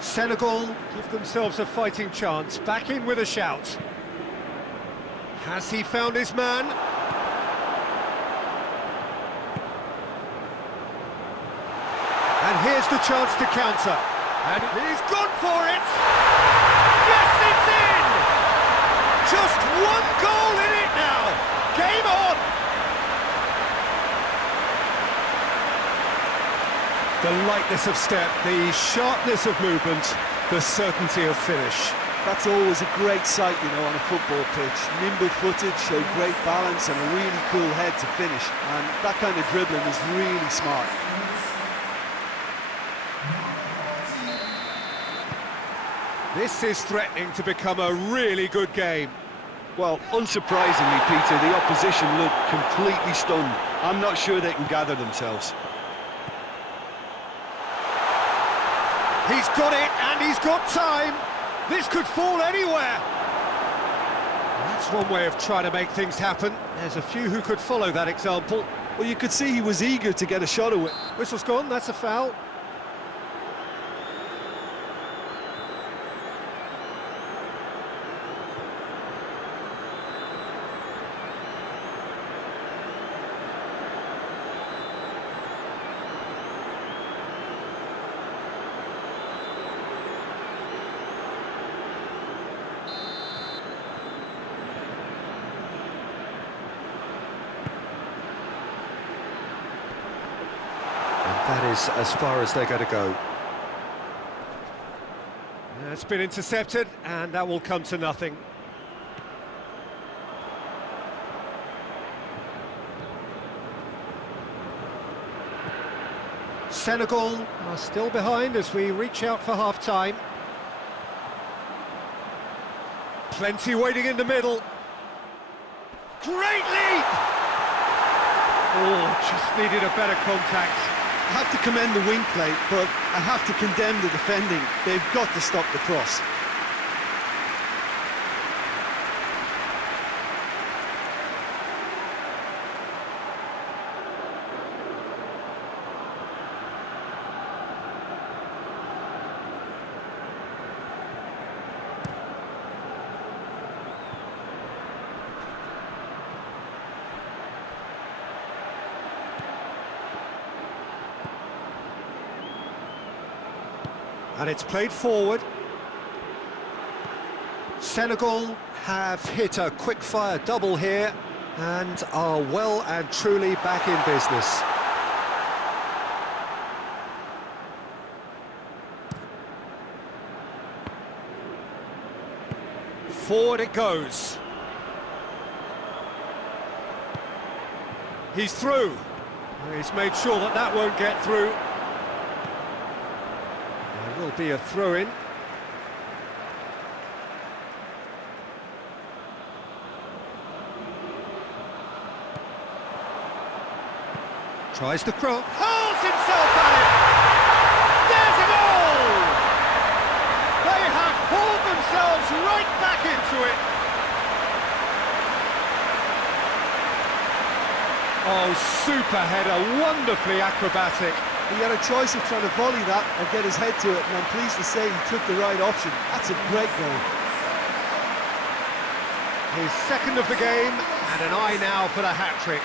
Senegal give themselves a fighting chance, back in with a shout. Has he found his man? And here's the chance to counter. And he's gone for it! Yes, it's in! Just one goal in it now! Game on! The lightness of step, the sharpness of movement, the certainty of finish. That's always a great sight, you know, on a football pitch. Nimble-footed, showed great balance and a really cool head to finish. And that kind of dribbling is really smart. This is threatening to become a really good game. Well, unsurprisingly, Peter, the opposition look completely stunned. I'm not sure they can gather themselves. He's got it, and he's got time. This could fall anywhere. That's one way of trying to make things happen. There's a few who could follow that example. Well, you could see he was eager to get a shot away. Whistle's gone, that's a foul. That is as far as they're going to go. It's been intercepted, and that will come to nothing. Senegal are still behind as we reach out for half-time. Plenty waiting in the middle. Great leap! Oh, just needed a better contact. I have to commend the wing play, but I have to condemn the defending. They've got to stop the cross. And it's played forward. Senegal have hit a quick-fire double here and are well and truly back in business. Forward it goes. He's through. He's made sure that that won't get through. Will be a throw-in. Tries the cross, hurls himself at it! There's a goal! They have hauled themselves right back into it! Oh, super header, wonderfully acrobatic. He had a choice of trying to volley that or get his head to it, and I'm pleased to say he took the right option. That's a great goal. His second of the game, and an eye now for the hat-trick.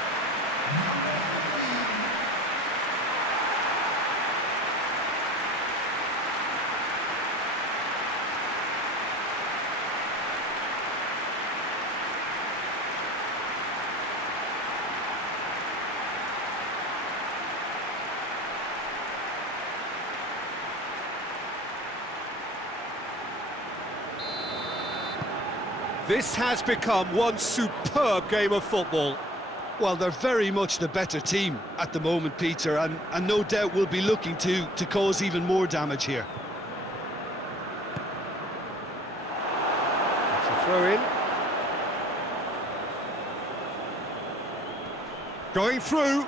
This has become one superb game of football. Well, they're very much the better team at the moment, Peter, and no doubt will be looking to cause even more damage here. It's a throw in. Going through.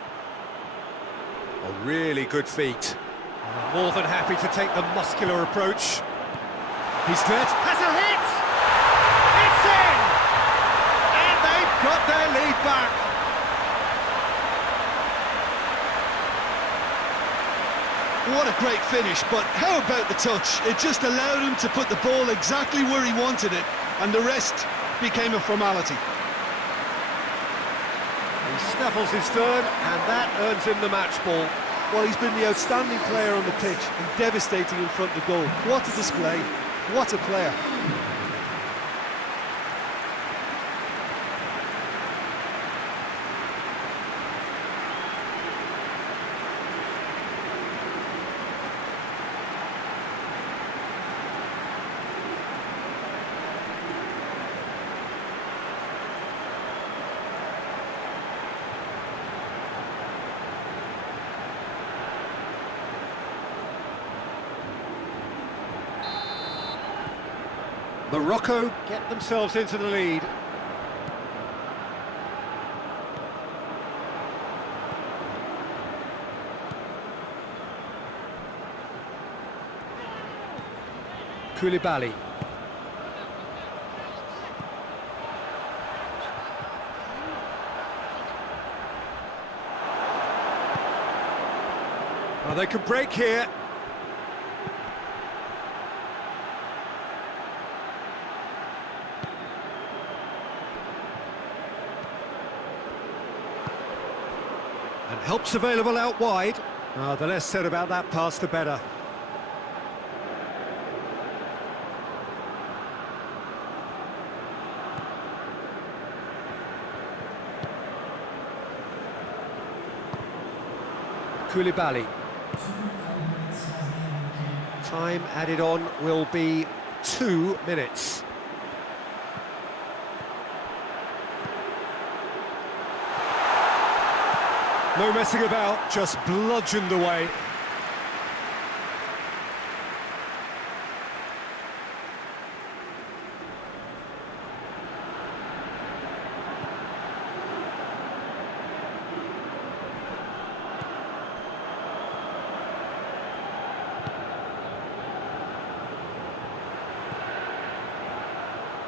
A really good feat. More than happy to take the muscular approach. He's dead. Has a hit! It's in! And they've got their lead back. What a great finish, but how about the touch? It just allowed him to put the ball exactly where he wanted it, and the rest became a formality. He snaffles his third, and that earns him the match ball. Well, he's been the outstanding player on the pitch and devastating in front of the goal. What a display, what a player. Morocco get themselves into the lead. Koulibaly. Oh, they could break here. And help's available out wide. The less said about that pass, the better. Koulibaly. Time added on will be 2 minutes. No messing about, just bludgeoned away.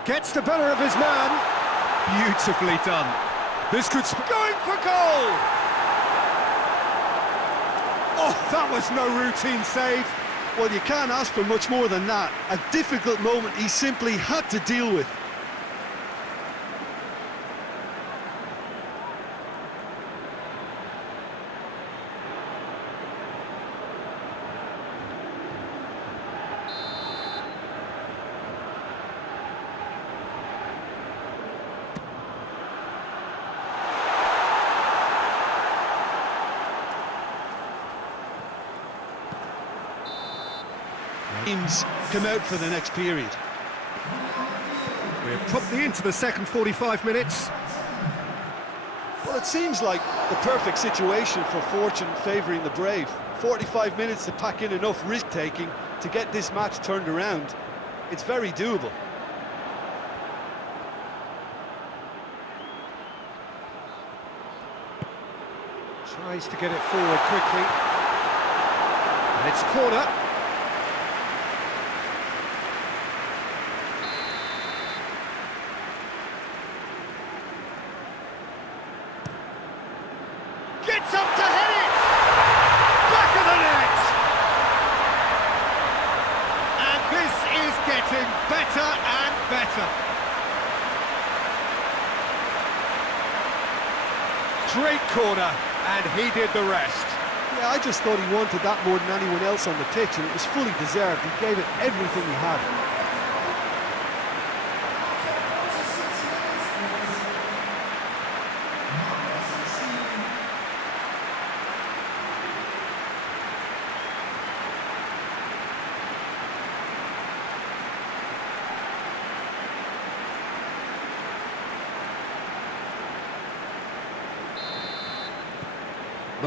Gets the better of his man. Beautifully done. This could... Going for goal! Oh, that was no routine save. Well, you can't ask for much more than that. A difficult moment he simply had to deal with. Teams come out for the next period. We're promptly into the second 45 minutes. Well, it seems like the perfect situation for fortune favouring the brave. 45 minutes to pack in enough risk-taking to get this match turned around. It's very doable. Tries to get it forward quickly. And it's a corner. Gets up to head it! Back of the net! And this is getting better and better. Great corner, and he did the rest. Yeah, I just thought he wanted that more than anyone else on the pitch, and it was fully deserved. He gave it everything he had.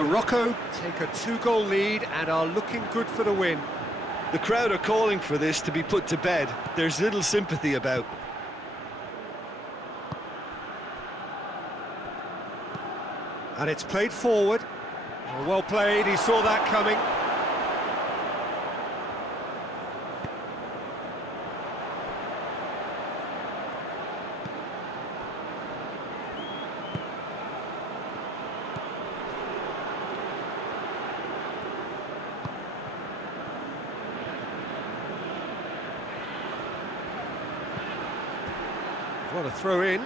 Morocco take a 2-goal lead and are looking good for the win. The crowd are calling for this to be put to bed. There's little sympathy about. And it's played forward. Well played, he saw that coming. What a throw in.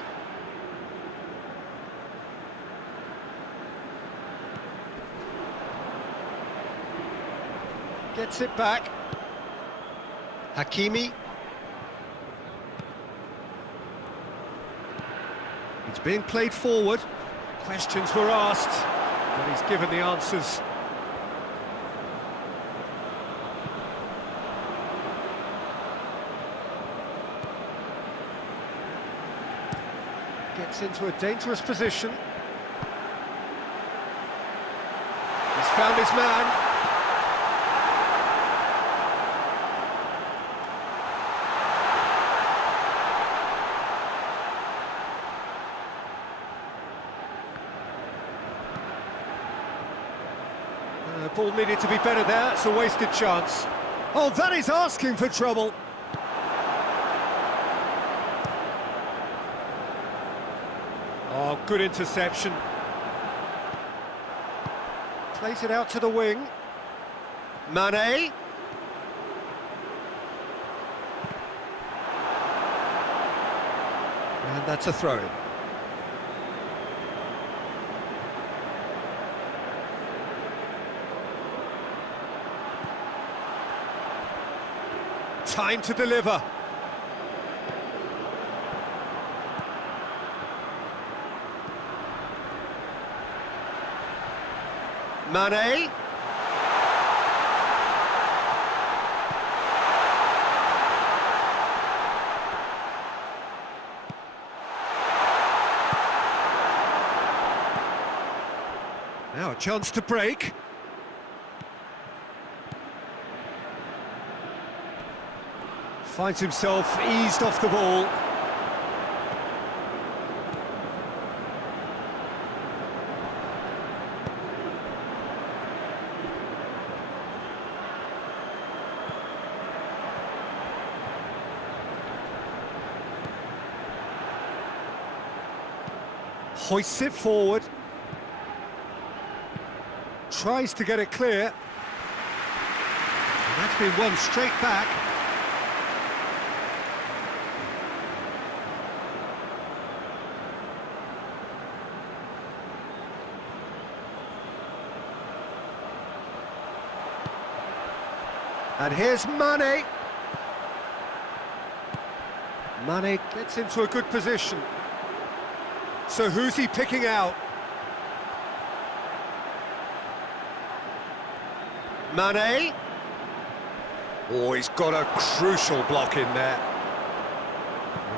Gets it back. Hakimi. It's being played forward. Questions were asked, but he's given the answers. Gets into a dangerous position. He's found his man. The ball needed to be better there, it's a wasted chance. Oh, that is asking for trouble. Oh, good interception. Plays it out to the wing. Mane. And that's a throw-in. Time to deliver. Mane. Now a chance to break. Finds himself eased off the ball. Hoists it forward. Tries to get it clear. And that's been won straight back. And here's Mane. Mane gets into a good position. So who's he picking out? Mane. Oh, he's got a crucial block in there.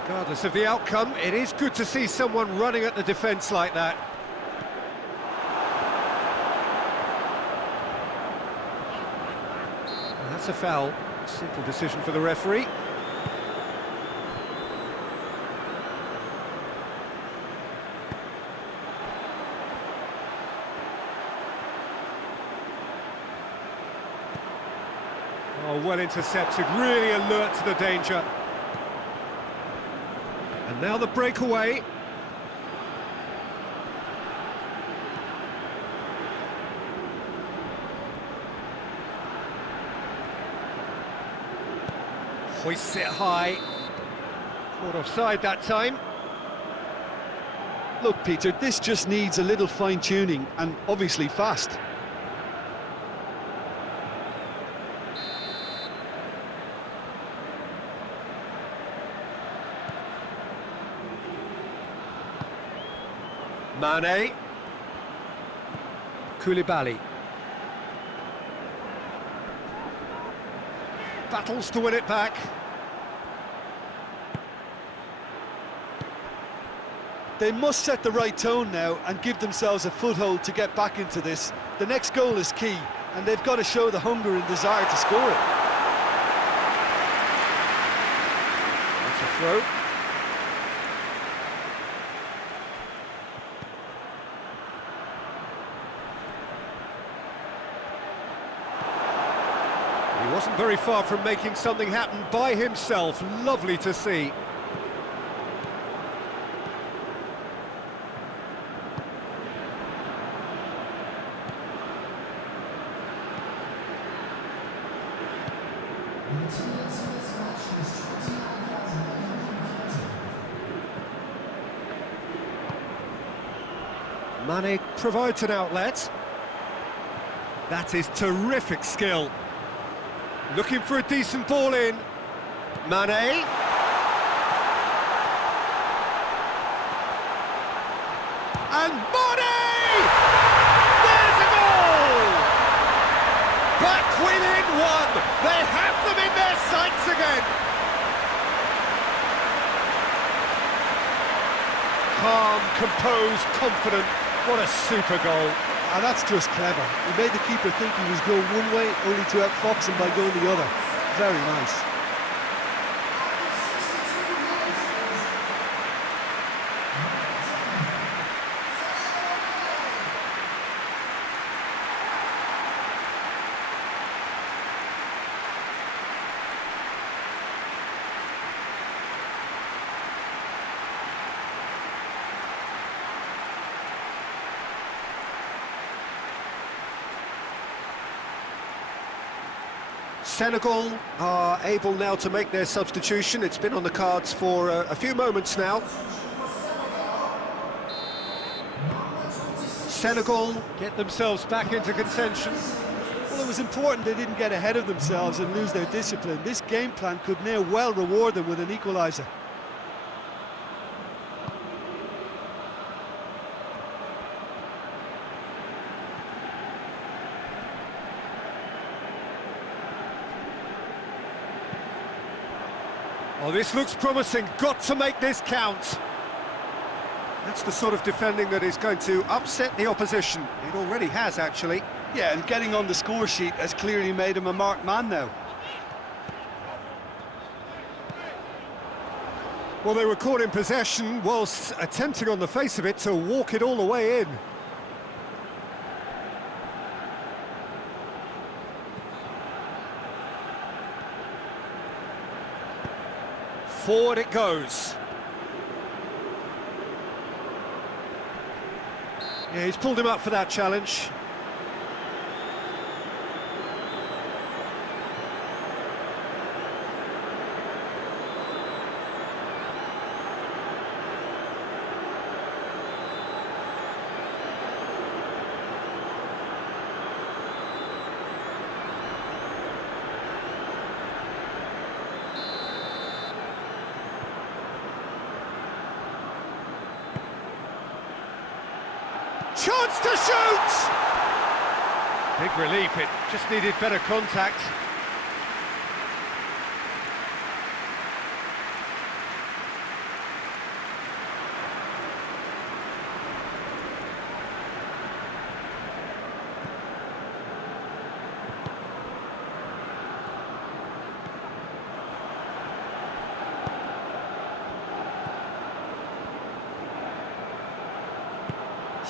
Regardless of the outcome, it is good to see someone running at the defence like that. And that's a foul. Simple decision for the referee. Oh, well intercepted, really alert to the danger. And now the breakaway. Hoists it high. Caught offside that time. Look, Peter, this just needs a little fine-tuning, and obviously fast. Mane. Koulibaly. Battles to win it back. They must set the right tone now and give themselves a foothold to get back into this. The next goal is key, and they've got to show the hunger and desire to score it. That's a throw. He wasn't very far from making something happen by himself. Lovely to see. Mane provides an outlet. That is terrific skill. Looking for a decent ball in. Mane. And Mane! There's a goal! Back within one. They have them in their sights again. Calm, composed, confident. What a super goal. And that's just clever. He made the keeper think he was going one way, only to outfox him by going the other. Very nice. Senegal are able now to make their substitution. It's been on the cards for a few moments now. Senegal get themselves back into contention. Well, it was important they didn't get ahead of themselves and lose their discipline. This game plan could now well reward them with an equaliser. Oh, this looks promising. Got to make this count. That's the sort of defending that is going to upset the opposition. It already has, actually. Yeah, and getting on the score sheet has clearly made him a marked man now. Well, they were caught in possession whilst attempting on the face of it to walk it all the way in. Forward it goes. Yeah, he's pulled him up for that challenge. Chance to shoot! Big relief, it just needed better contact.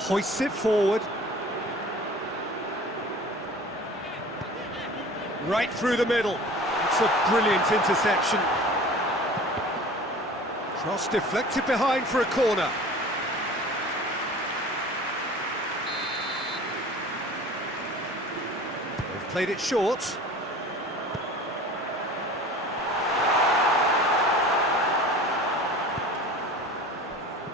Hoists it forward. Right through the middle. It's a brilliant interception. Cross deflected behind for a corner. They've played it short.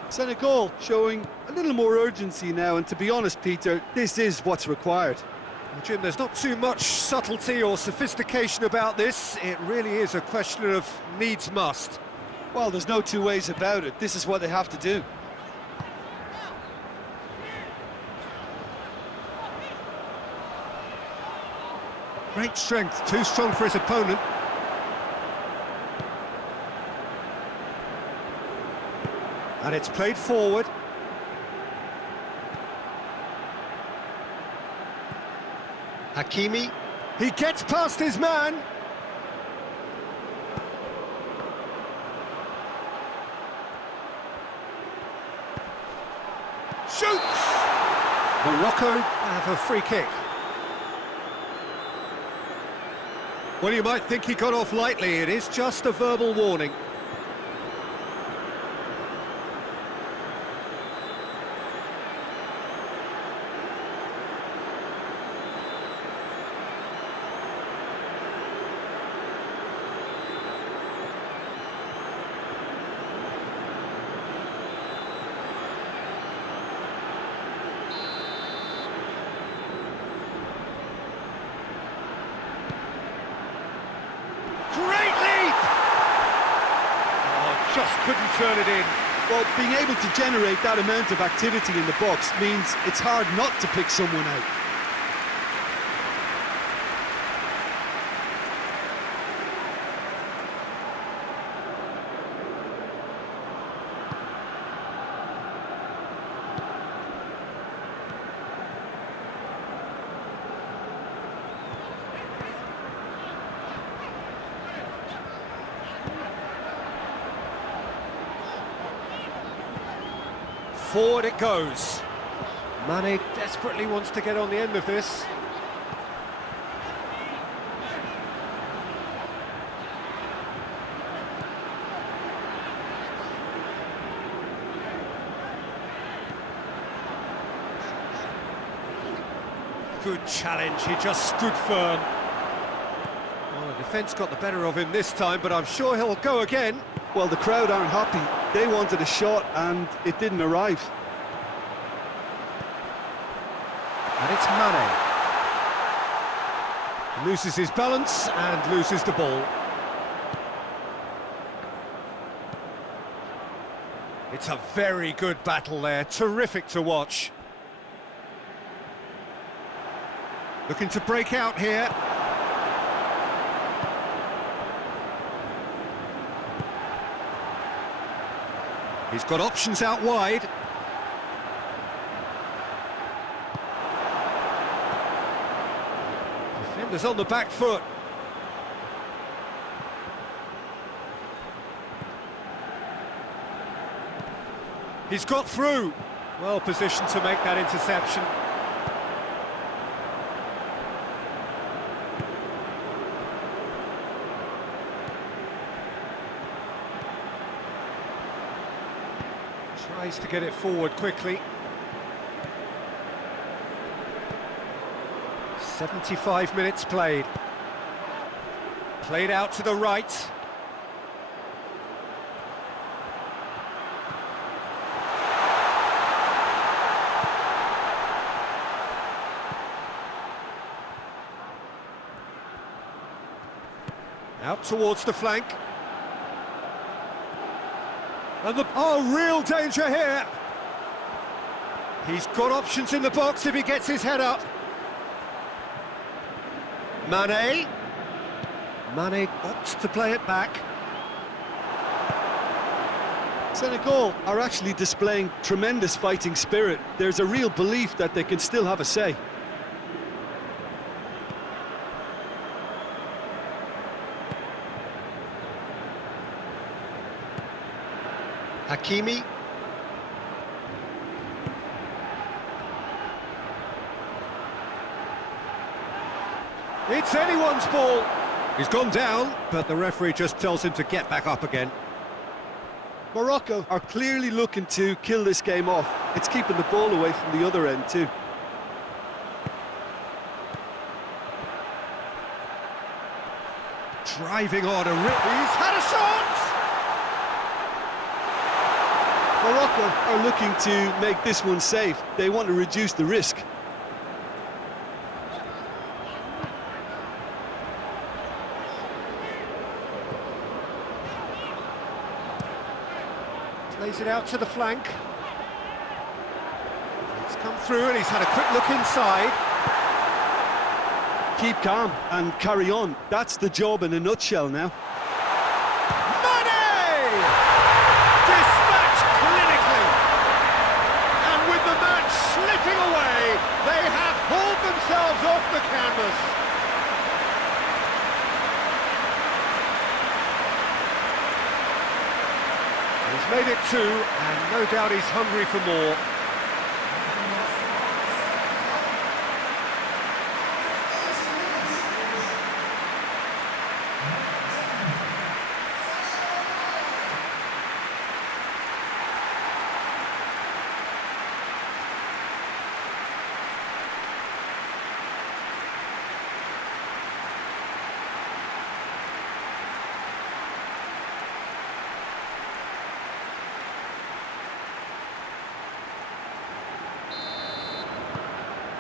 Senegal showing a little more urgency now, and to be honest, Peter, this is what's required. Well, Jim, there's not too much subtlety or sophistication about this. It really is a question of needs must. Well, there's no two ways about it. This is what they have to do. Great strength, too strong for his opponent. And it's played forward. Hakimi. He gets past his man. Shoots! Morocco have a free kick. Well, you might think he got off lightly. It is just a verbal warning. Just couldn't turn it in. Well, being able to generate that amount of activity in the box means it's hard not to pick someone out. Forward it goes. Mane desperately wants to get on the end of this. Good challenge, he just stood firm. Well, the defence got the better of him this time, but I'm sure he'll go again. Well, the crowd aren't happy. They wanted a shot and it didn't arrive. And it's Mane. Loses his balance and loses the ball. It's a very good battle there, terrific to watch. Looking to break out here. He's got options out wide. Defenders on the back foot. He's got through. Well positioned to make that interception. Tries to get it forward quickly. 75 minutes played. Played out to the right. Out towards the flank. And real danger here. He's got options in the box if he gets his head up. Mane. Mane opts to play it back. Senegal are actually displaying tremendous fighting spirit. There's a real belief that they can still have a say. Hakimi. It's anyone's ball. He's gone down, but the referee just tells him to get back up again. Morocco are clearly looking to kill this game off. It's keeping the ball away from the other end too. Driving on a rip. He's had a shot! Morocco are looking to make this one safe. They want to reduce the risk. Plays it out to the flank. It's come through and he's had a quick look inside. Keep calm and carry on. That's the job in a nutshell now. Mane! Dispatched clinically. And with the match slipping away, they have hauled themselves off the canvas. canvas. He's made it 2, and no doubt he's hungry for more.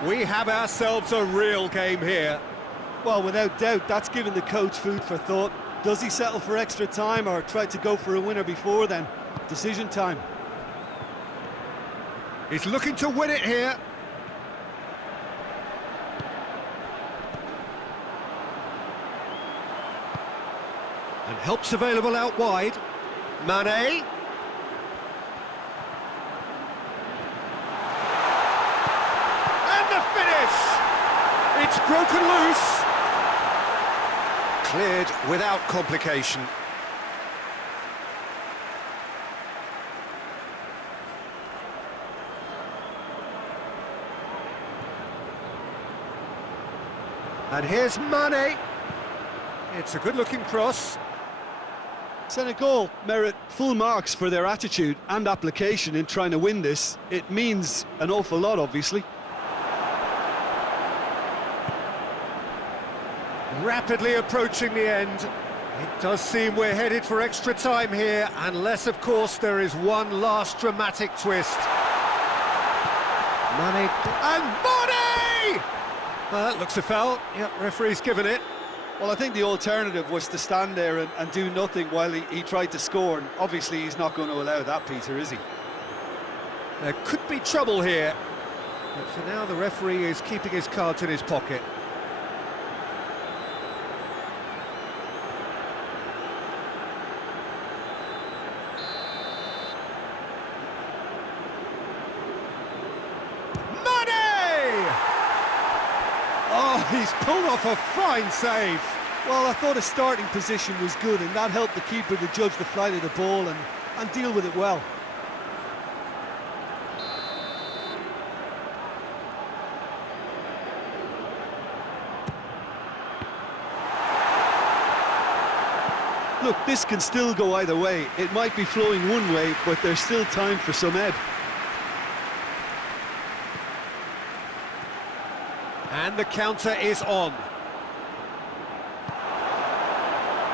We have ourselves a real game here. Well, without doubt, that's given the coach food for thought. Does he settle for extra time or try to go for a winner before then? Decision time. He's looking to win it here. And help's available out wide. Mane. It's broken loose. Cleared without complication. And here's Mane. It's a good-looking cross. Senegal merit full marks for their attitude and application in trying to win this. It means an awful lot, obviously. Rapidly approaching the end. It does seem we're headed for extra time here, unless, of course, there is one last dramatic twist. Mane, and Mane! Looks a foul. Yep, referee's given it. Well, I think the alternative was to stand there and do nothing while he tried to score, and obviously he's not going to allow that, Peter, is he? There could be trouble here, but for now the referee is keeping his cards in his pocket. Oh, he's pulled off a fine save. Well, I thought his starting position was good, and that helped the keeper to judge the flight of the ball and deal with it well. Look, this can still go either way. It might be flowing one way, but there's still time for some ebb. And the counter is on.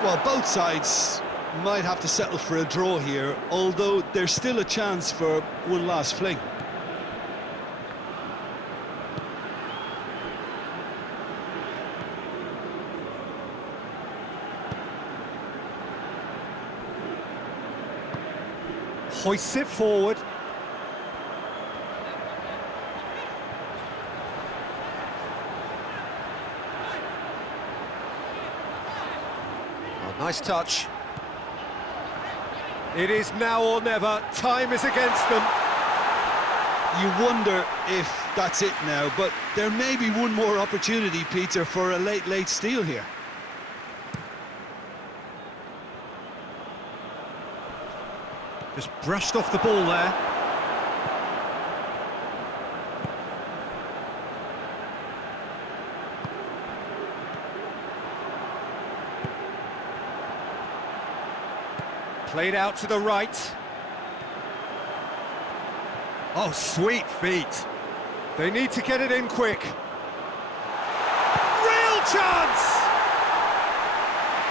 Well, both sides might have to settle for a draw here, although there's still a chance for one last fling. Hoists it forward. Nice touch. It is now or never. Time is against them. You wonder if that's it now, but there may be one more opportunity, Peter, for a late steal here. Just brushed off the ball there. Played out to the right. Oh, sweet feet. They need to get it in quick. Real chance!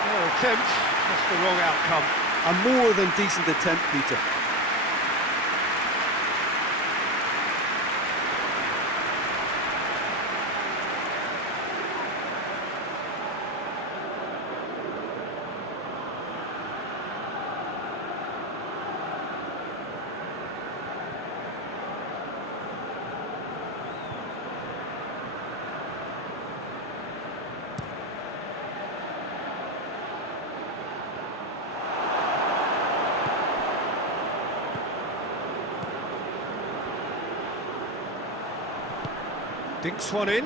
Their attempt, just the wrong outcome. A more than decent attempt, Peter. Dinks one in.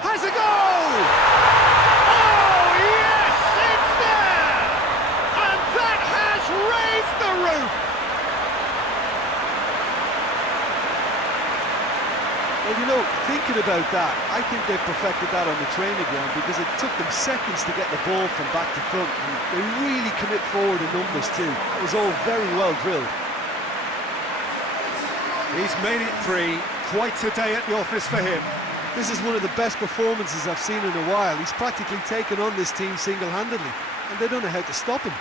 Has a goal! Oh, yes, it's there! And that has raised the roof! Well, you know, thinking about that, I think they perfected that on the training ground because it took them seconds to get the ball from back to front, and they really commit forward in numbers too. It was all very well drilled. He's made it 3, quite a day at the office for him. This is one of the best performances I've seen in a while. He's practically taken on this team single-handedly, and they don't know how to stop him.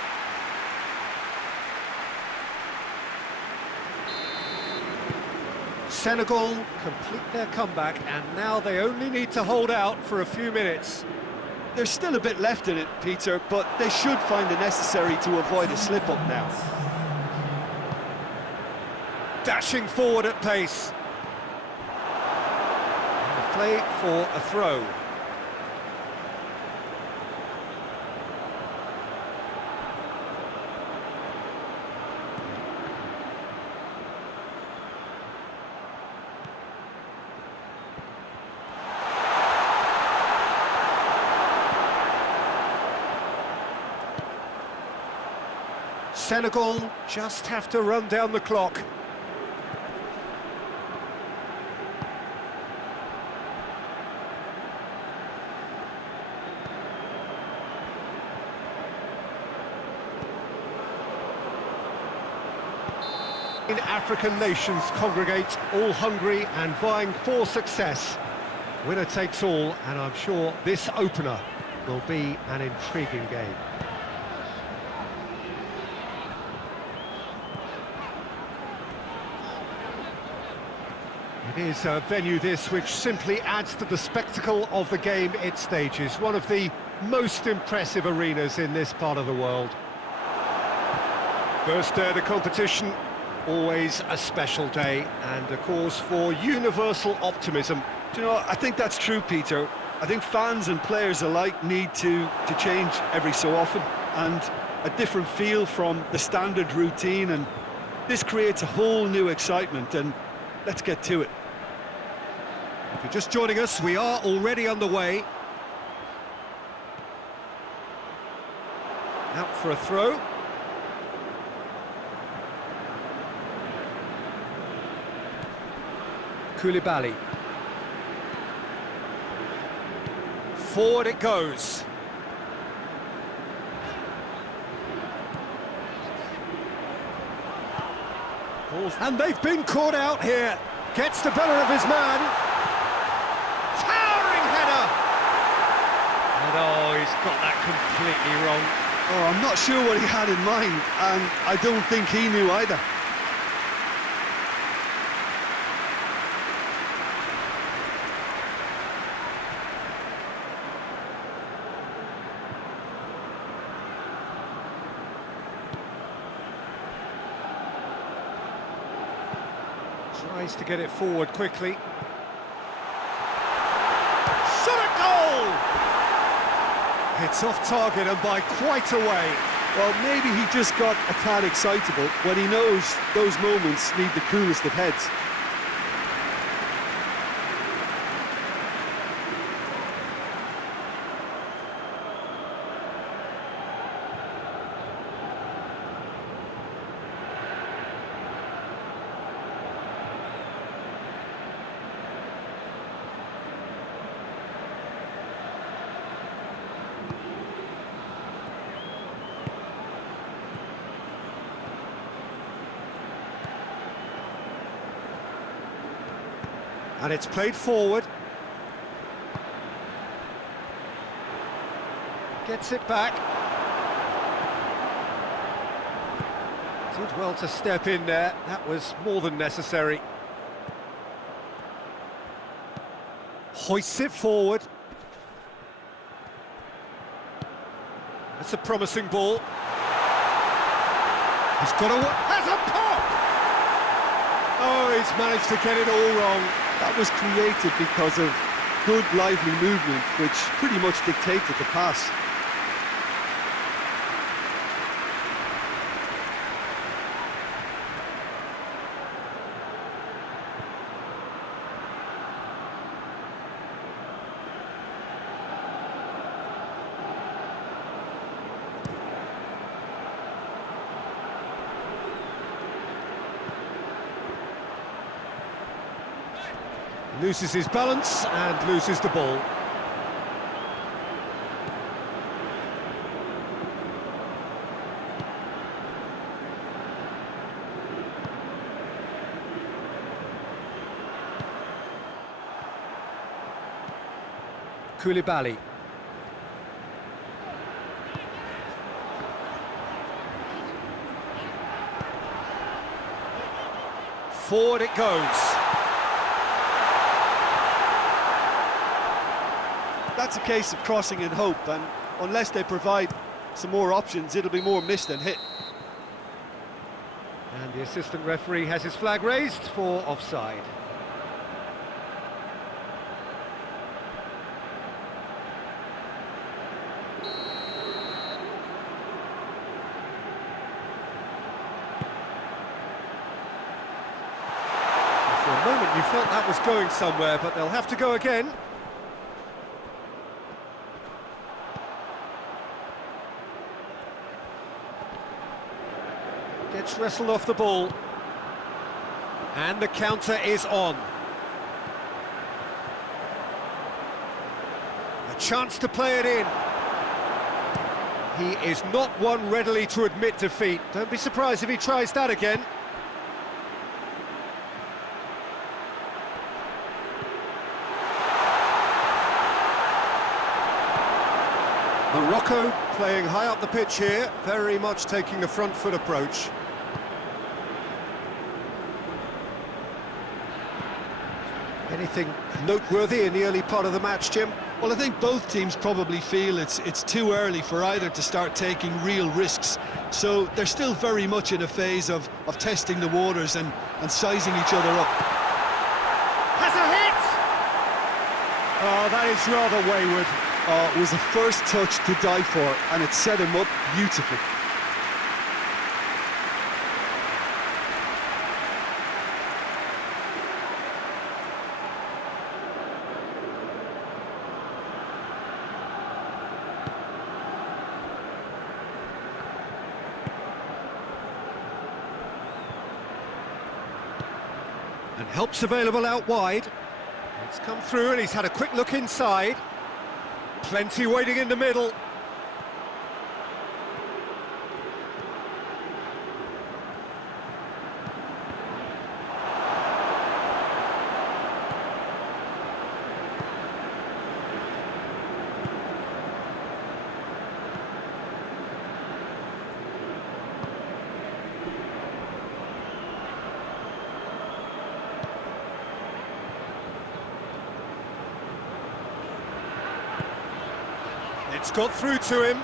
Senegal complete their comeback, and now they only need to hold out for a few minutes. There's still a bit left in it, Peter, but they should find it necessary to avoid a slip-up now. Dashing forward at pace. And a play for a throw. Senegal just have to run down the clock. African nations congregate, all hungry and vying for success. Winner takes all, and I'm sure this opener will be an intriguing game. It is a venue this which simply adds to the spectacle of the game it stages. One of the most impressive arenas in this part of the world. First day of the competition, always a special day and a cause for universal optimism. Do you know, I think that's true, Peter. I think fans and players alike need to change every so often, and a different feel from the standard routine, and this creates a whole new excitement, and let's get to it. If you're just joining us, we are already underway. Out for a throw. Koulibaly. Forward it goes. And they've been caught out here. Gets the better of his man. Towering header. And oh, he's got that completely wrong. Oh, I'm not sure what he had in mind, and I don't think he knew either. Tries to get it forward quickly. Shot at goal! It's off target and by quite a way. Well, maybe he just got a tad excitable when he knows those moments need the coolest of heads. And it's played forward. Gets it back. Did well to step in there. That was more than necessary. Hoists it forward. That's a promising ball. He's got has a pop! Oh, he's managed to get it all wrong. That was created because of good, lively movement, which pretty much dictated the pass. Loses his balance and loses the ball. Koulibaly. Forward it goes. That's a case of crossing in hope, and unless they provide some more options, it'll be more missed than hit. And the assistant referee has his flag raised for offside. For a moment you felt that was going somewhere, but they'll have to go again. Gets wrestled off the ball. And the counter is on. A chance to play it in. He is not one readily to admit defeat. Don't be surprised if he tries that again. Morocco playing high up the pitch here, very much taking the front foot approach. Anything noteworthy in the early part of the match, Jim? Well, I think both teams probably feel it's too early for either to start taking real risks. So they're still very much in a phase of testing the waters and sizing each other up. Has a hit! Oh, that is rather wayward. It was a first touch to die for, and it set him up beautifully. And help's available out wide. It's come through and he's had a quick look inside. Plenty waiting in the middle. It's got through to him.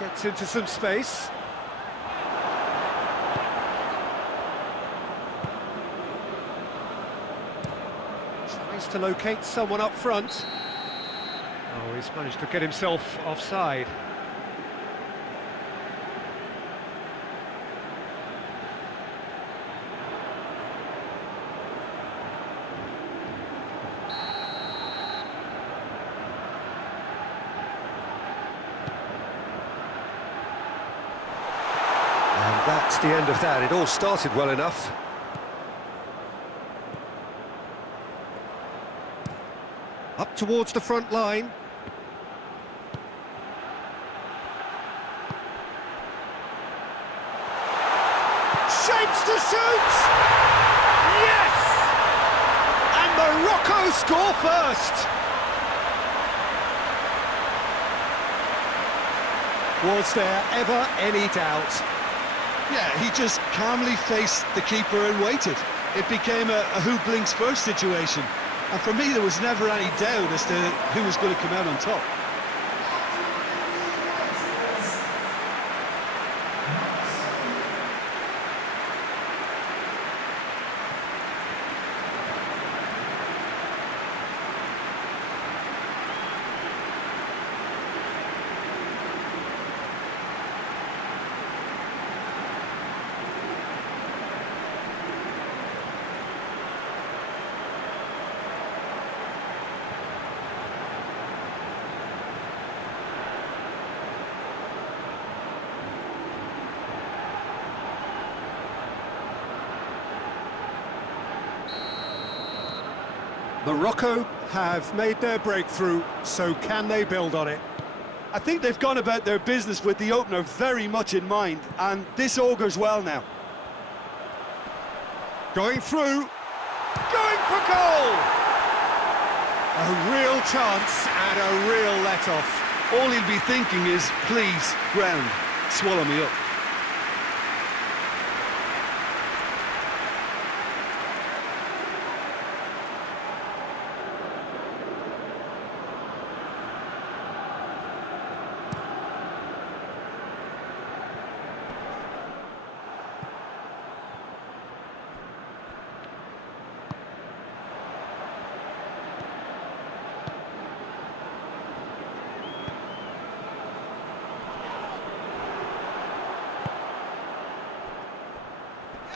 Gets into some space. Tries to locate someone up front. Oh, he's managed to get himself offside. That's the end of that. It all started well enough. Up towards the front line. Shapes to shoot! Yes! And Morocco score first! Was there ever any doubt? Yeah, he just calmly faced the keeper and waited. It became a who blinks first situation. And for me, there was never any doubt as to who was going to come out on top. Morocco have made their breakthrough, so can they build on it? I think they've gone about their business with the opener very much in mind, and this augurs well now. Going through, going for goal! A real chance and a real let-off. All he'll be thinking is, please, ground, swallow me up.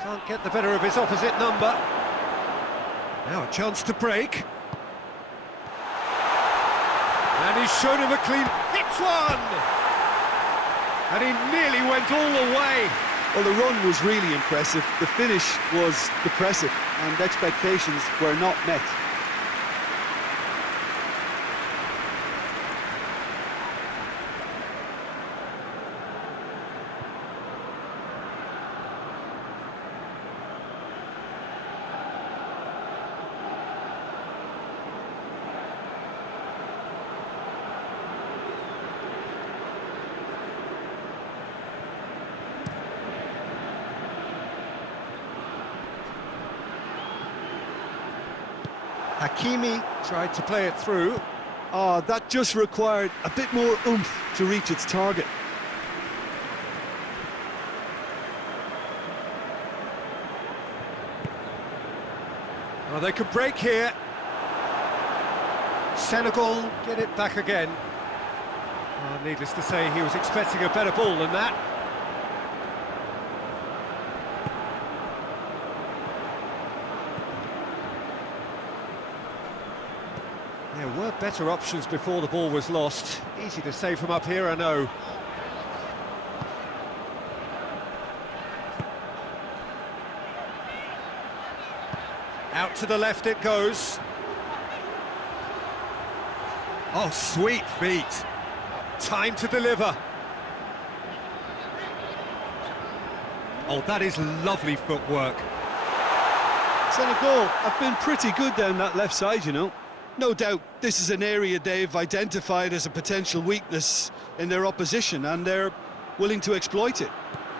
Can't get the better of his opposite number. Now a chance to break. And he's shown him a clean... Hits one! And he nearly went all the way. Well, the run was really impressive. The finish was depressive, and expectations were not met. Hakimi tried to play it through. Oh, that just required a bit more oomph to reach its target. Oh, they could break here. Senegal get it back again. Oh, needless to say, he was expecting a better ball than that. There were better options before the ball was lost. Easy to save from up here, I know. Out to the left it goes. Oh, sweet feet. Time to deliver. Oh, that is lovely footwork. Senegal have been pretty good down that left side, you know. No doubt this is an area they've identified as a potential weakness in their opposition, and they're willing to exploit it.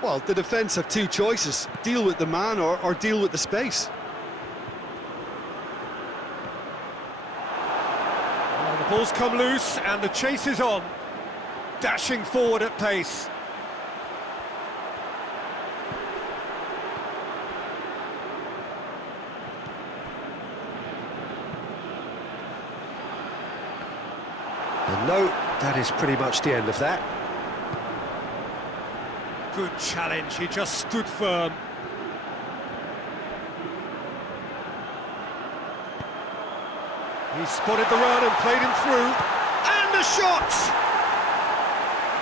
Well, the defence have two choices: deal with the man or deal with the space. Oh, the ball's come loose and the chase is on. Dashing forward at pace. And no, that is pretty much the end of that. Good challenge, he just stood firm. He spotted the run and played him through. And the shot!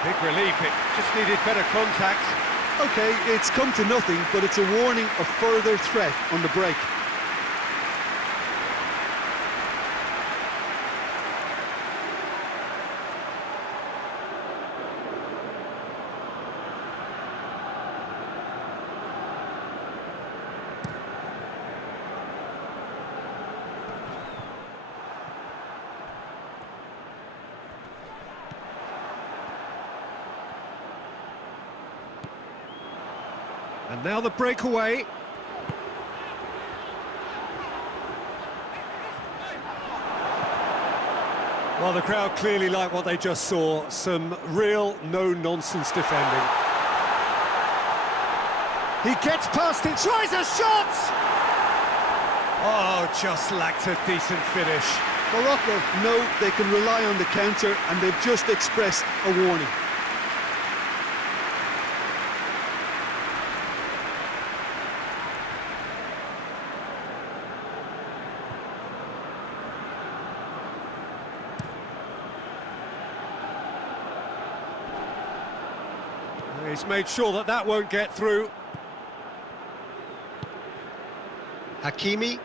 Big relief, it just needed better contact. OK, it's come to nothing, but it's a warning of further threat on the break. And now the breakaway. Well, the crowd clearly like what they just saw. Some real no-nonsense defending. He gets past it, tries a shot! Oh, just lacked a decent finish. Morocco know they can rely on the counter, and they've just expressed a warning. He's made sure that that won't get through. Hakimi.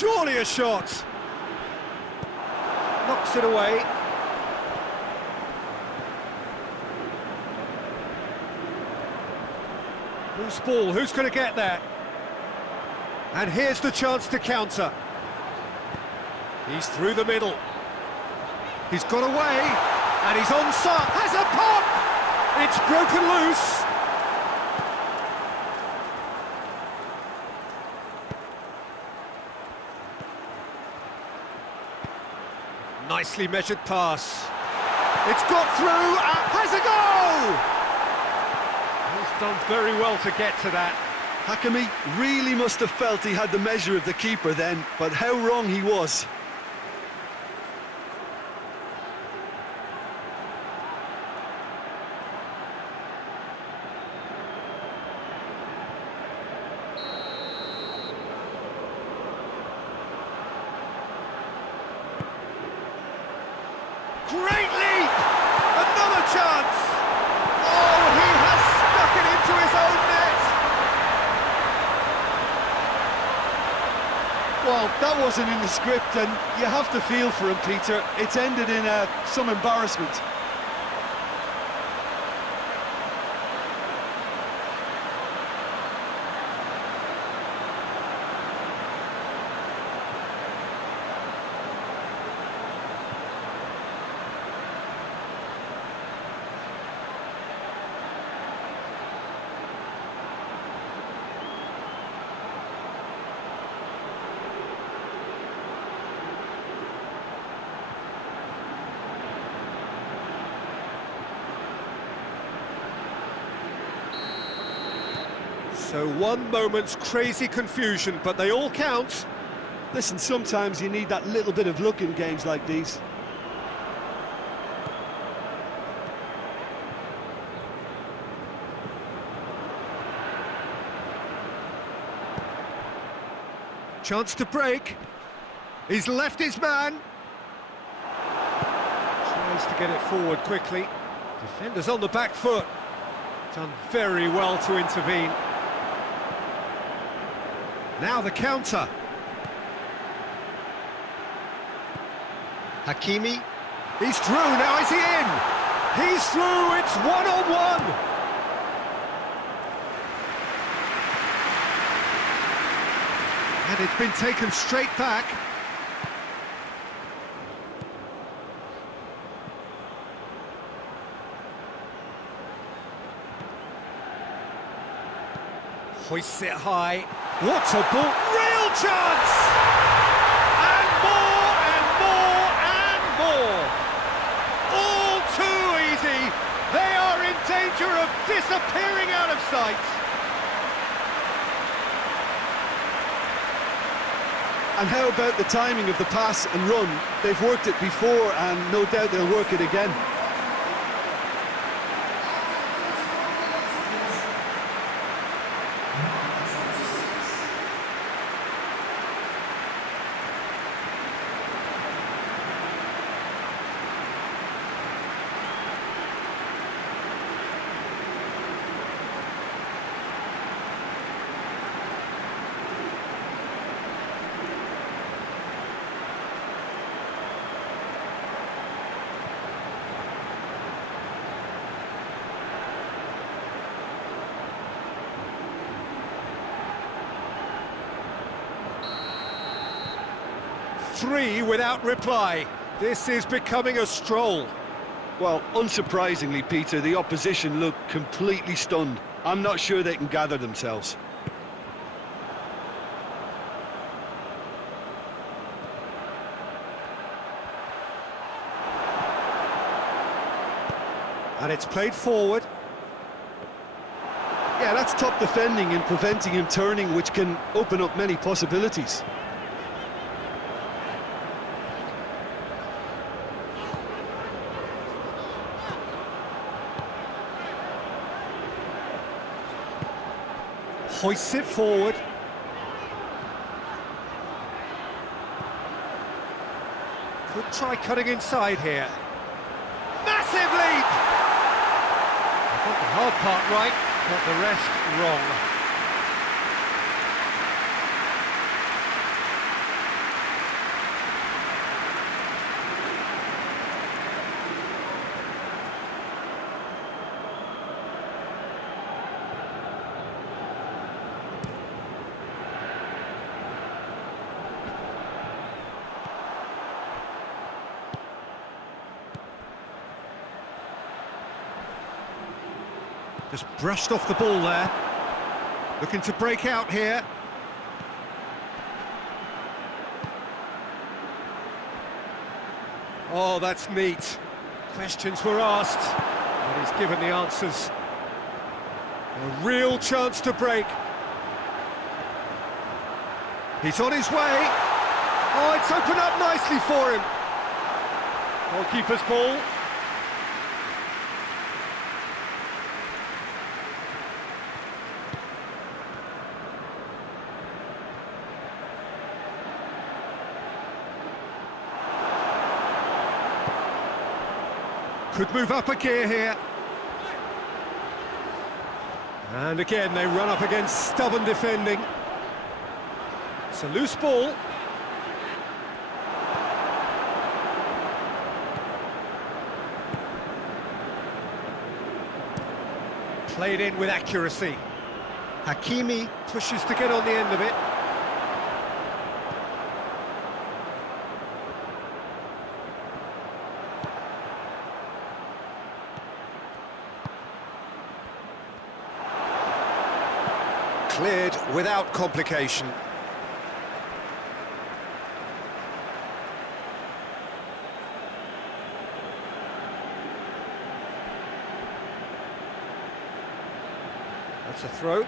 surely a shot. Knocks it away. Loose ball, who's going to get there? And here's the chance to counter. He's through the middle. He's got away, and he's onside. Has a pop! It's broken loose. Nicely measured pass. It's got through, and has a goal! He's done very well to get to that. Hakimi really must have felt he had the measure of the keeper then, but how wrong he was. Great leap! Another chance! Oh, he has stuck it into his own net! Well, that wasn't in the script, and you have to feel for him, Peter. It's ended in some embarrassment. So one moment's crazy confusion, but they all count. Listen, sometimes you need that little bit of luck in games like these. Chance to break. He's left his man. Tries to get it forward quickly. Defender's on the back foot. Done very well to intervene. Now the counter. Hakimi. He's through, now is he in? He's through, it's one-on-one. And it's been taken straight back. Hoists it high. What a ball! Real chance! And more and more and more! All too easy! They are in danger of disappearing out of sight! And how about the timing of the pass and run? They've worked it before, and no doubt they'll work it again. Three without reply. This is becoming a stroll. Well, unsurprisingly, Peter, the opposition look completely stunned. I'm not sure they can gather themselves. And it's played forward. Yeah, that's top defending and preventing him turning, which can open up many possibilities. Hoists it forward. Could try cutting inside here. Massive leap! Got the hard part right, but the rest wrong. Just brushed off the ball there. Looking to break out here. Oh, that's neat. Questions were asked, but he's given the answers. A real chance to break. He's on his way. Oh, it's opened up nicely for him. Goalkeeper's ball. Could move up a gear here. And again, they run up against stubborn defending. It's a loose ball. Played in with accuracy. Hakimi pushes to get on the end of it. Cleared without complication. That's a throw.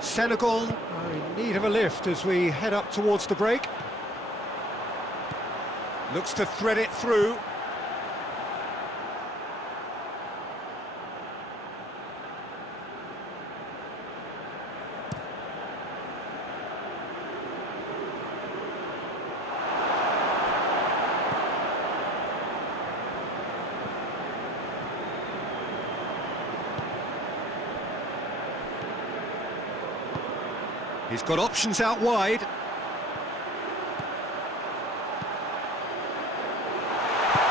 Senegal are in need of a lift as we head up towards the break. Looks to thread it through. He's got options out wide.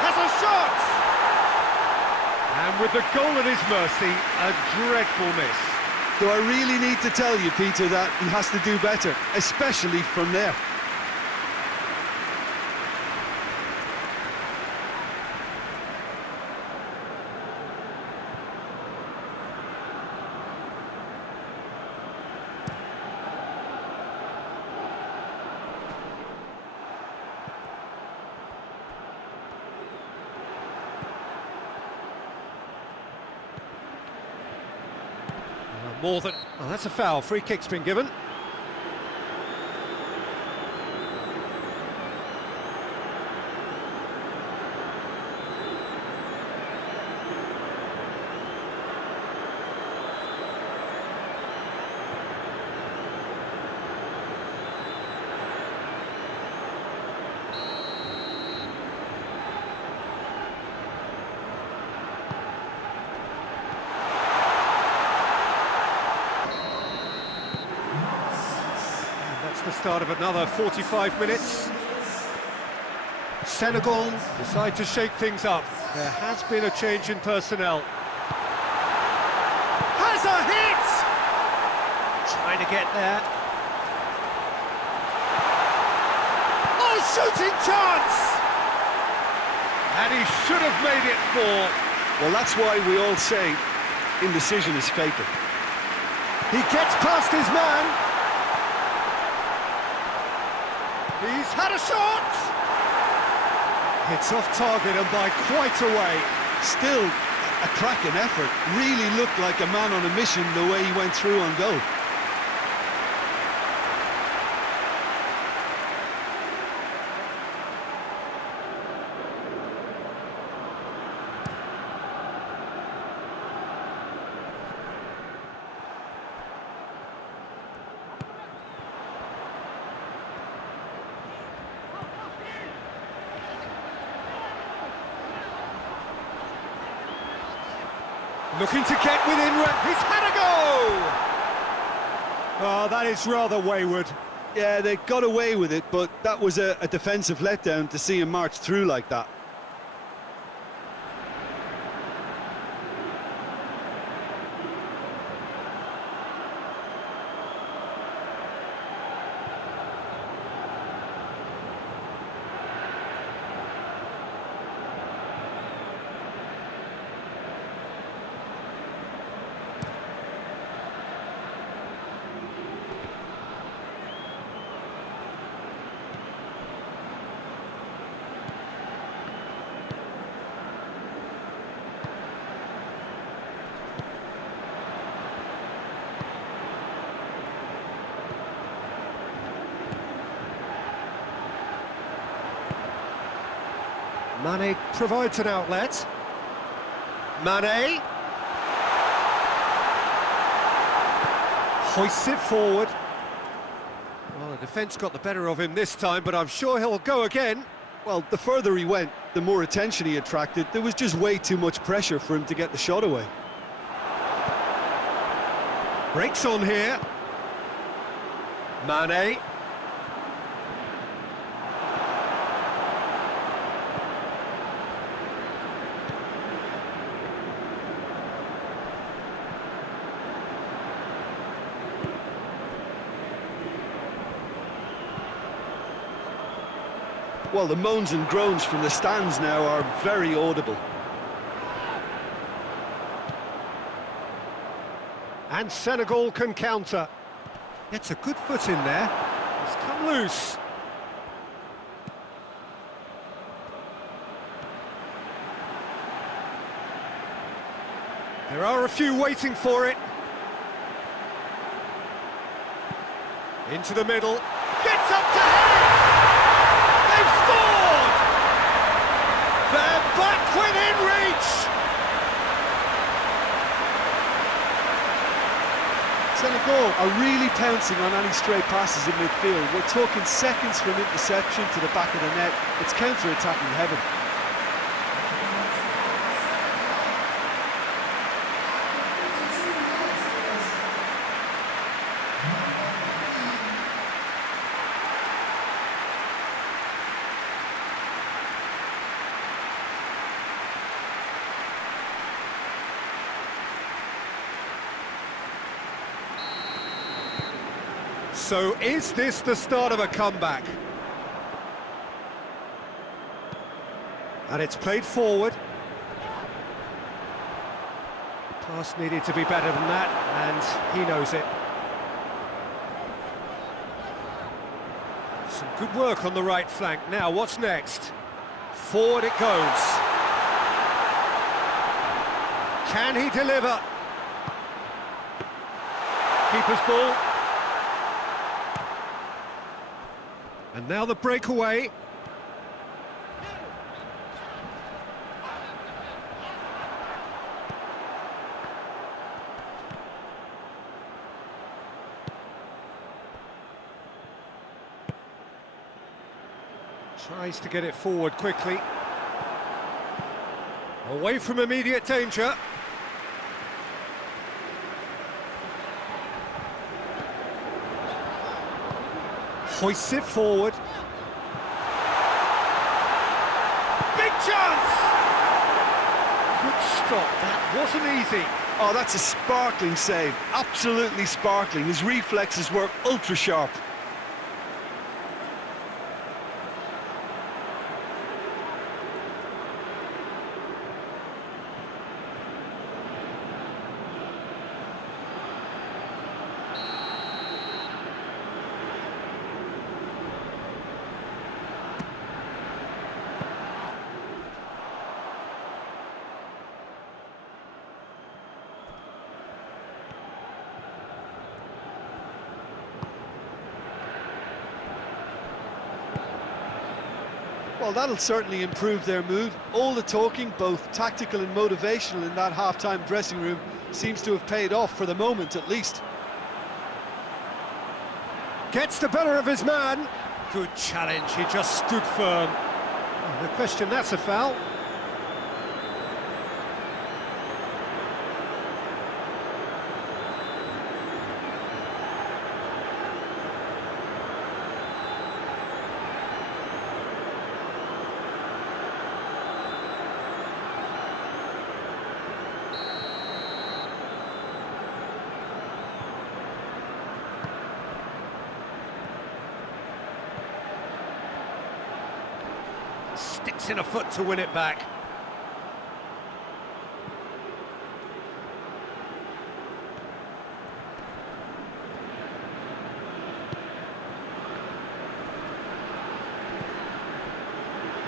Has a shot! And with the goal at his mercy, a dreadful miss. Do I really need to tell you, Peter, that he has to do better, especially from there? More than... Oh, that's a foul. Free kick's been given. The start of another 45 minutes. Senegal decide to shake things up. There has been a change in personnel. Has a hit! Trying to get there. Oh, shooting chance! And he should have made it 4. Well, that's why we all say indecision is fatal. He gets past his man. He's had a shot! It's off target and by quite a way. Still a cracking effort. Really looked like a man on a mission the way he went through on goal. Looking to get within, he's had a go! Oh, that is rather wayward. Yeah, they got away with it, but that was a defensive letdown to see him march through like that. Mane provides an outlet. Mane. Hoists it forward. Well, the defence got the better of him this time, but I'm sure he'll go again. Well, the further he went, the more attention he attracted. There was just way too much pressure for him to get the shot away. Breaks on here. Mane. Well, the moans and groans from the stands now are very audible. And Senegal can counter. Gets a good foot in there. It's come loose. There are a few waiting for it. Into the middle. Gets up to head! They've scored! They're back within reach! Senegal are really pouncing on any stray passes in midfield. We're talking seconds from interception to the back of the net. It's counter-attacking heaven. So is this the start of a comeback? And it's played forward. Pass needed to be better than that, and he knows it. Some good work on the right flank. Now, what's next? Forward it goes. Can he deliver? Keeper's ball. And now the breakaway. Tries to get it forward quickly. Away from immediate danger. Hoists it forward. Big chance! Good stop, that wasn't easy. Oh, that's a sparkling save. Absolutely sparkling. His reflexes were ultra sharp. Well, that'll certainly improve their mood. All the talking, both tactical and motivational, in that half-time dressing room seems to have paid off, for the moment at least. Gets the better of his man. Good challenge, he just stood firm. Oh, no question, that's a foul. Sticks in a foot to win it back.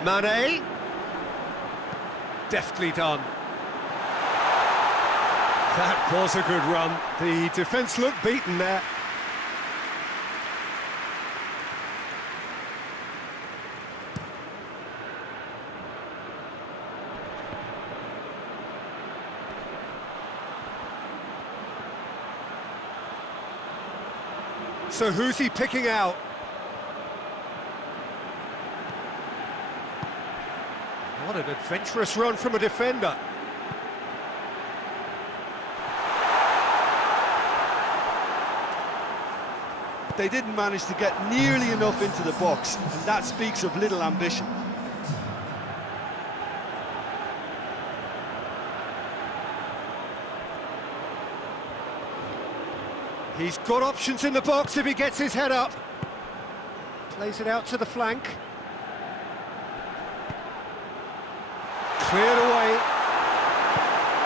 Mane. Deftly done. That was a good run. The defence looked beaten there. So who's he picking out? What an adventurous run from a defender. They didn't manage to get nearly enough into the box, and that speaks of little ambition. He's got options in the box if he gets his head up. Plays it out to the flank. Cleared away.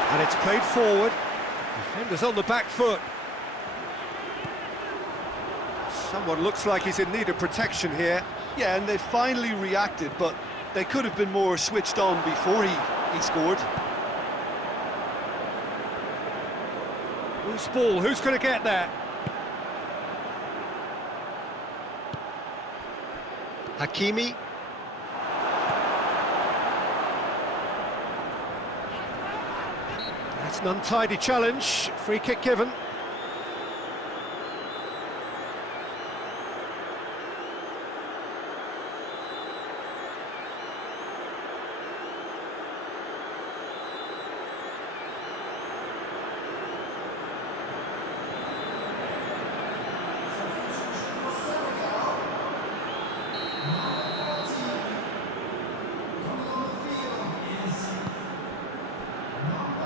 And it's played forward. Defender's on the back foot. Someone looks like he's in need of protection here. Yeah, and they finally reacted, but they could have been more switched on before he scored. Loose ball, who's going to get that? Hakimi. That's an untidy challenge. Free kick given.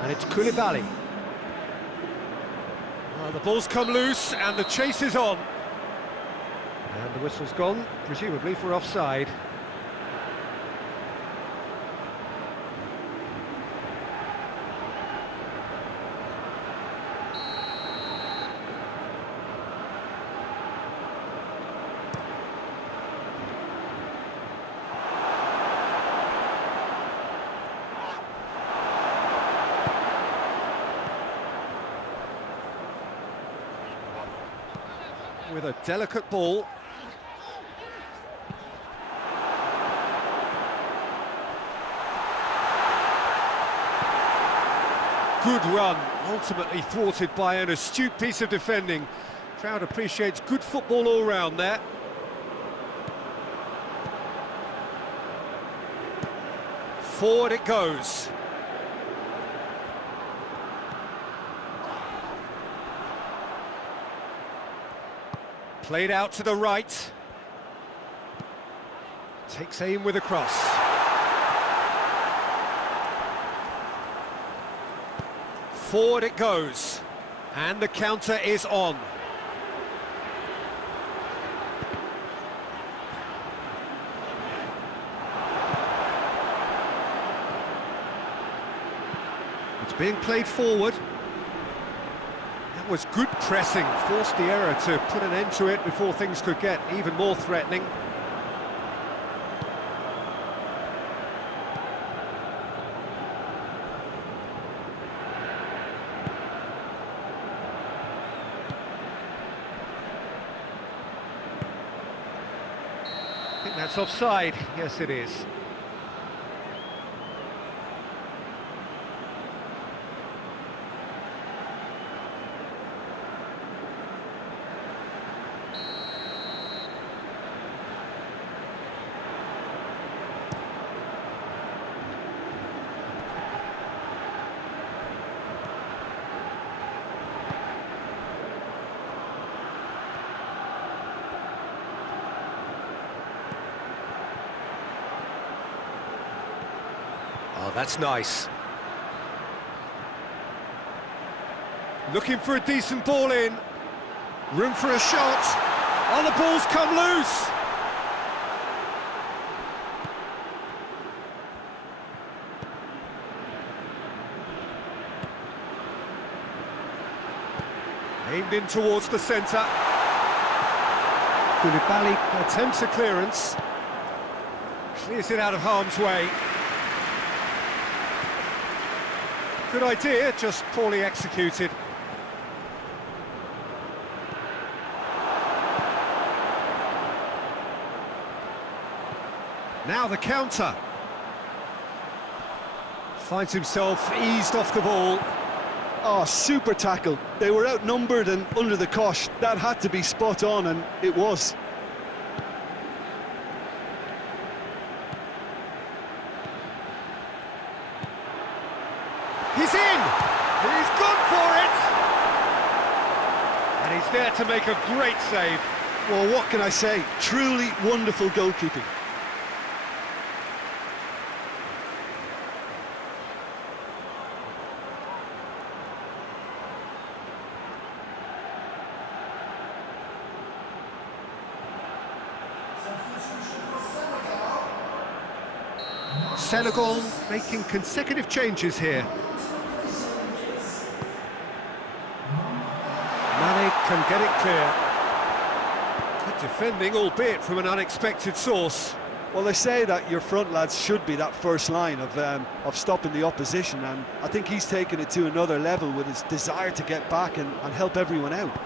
And it's Koulibaly. Well, the ball's come loose and the chase is on. And the whistle's gone, presumably for offside. With a delicate ball. Good run, ultimately thwarted by an astute piece of defending. Crowd appreciates good football all round there. Forward it goes. Played out to the right. Takes aim with a cross. Forward it goes. And the counter is on. It's being played forward. That was good pressing, forced the error to put an end to it before things could get even more threatening. I think that's offside. Yes, it is. Oh, that's nice. Looking for a decent ball in. Room for a shot. Oh, the ball's come loose. Aimed in towards the centre. Koulibaly attempts a clearance. Clears it out of harm's way. Good idea, just poorly executed. Now the counter. Finds himself eased off the ball. Oh, super tackle. They were outnumbered and under the cosh. That had to be spot on, and it was. He's in! He's gone for it! And he's there to make a great save. Well, what can I say? Truly wonderful goalkeeping. Senegal making consecutive changes here. Mane can get it clear. Good defending, albeit from an unexpected source. Well, they say that your front lads should be that first line of stopping the opposition, and I think he's taken it to another level with his desire to get back and help everyone out.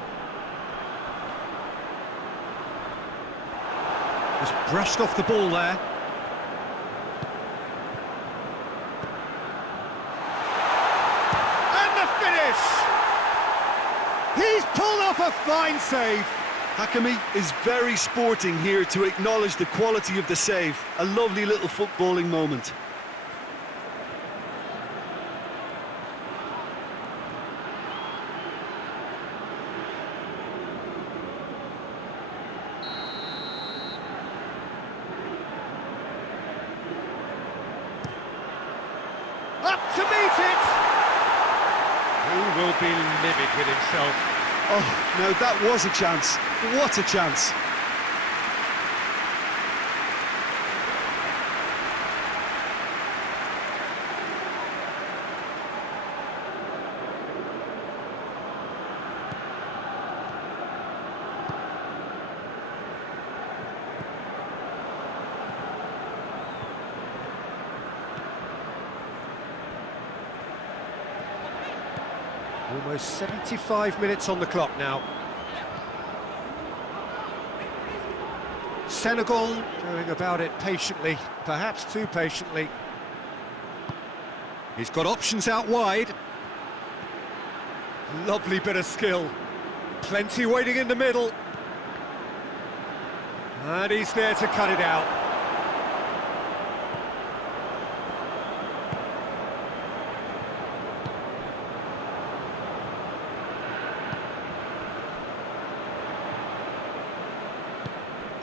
Just brushed off the ball there. He's pulled off a fine save. Hakimi is very sporting here to acknowledge the quality of the save. A lovely little footballing moment. Up to meet it. He will be livid with himself. Oh, no, that was a chance. What a chance. Almost 75 minutes on the clock now. Senegal going about it patiently, perhaps too patiently. He's got options out wide. Lovely bit of skill. Plenty waiting in the middle. And he's there to cut it out.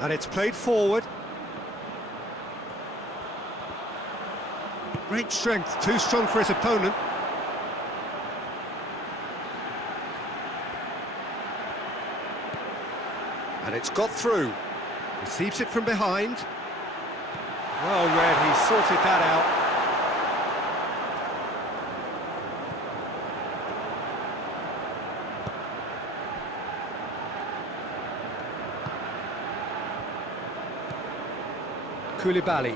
And it's played forward. Great strength, too strong for his opponent. And it's got through. Receives it from behind. Well read, he sorted that out. Koulibaly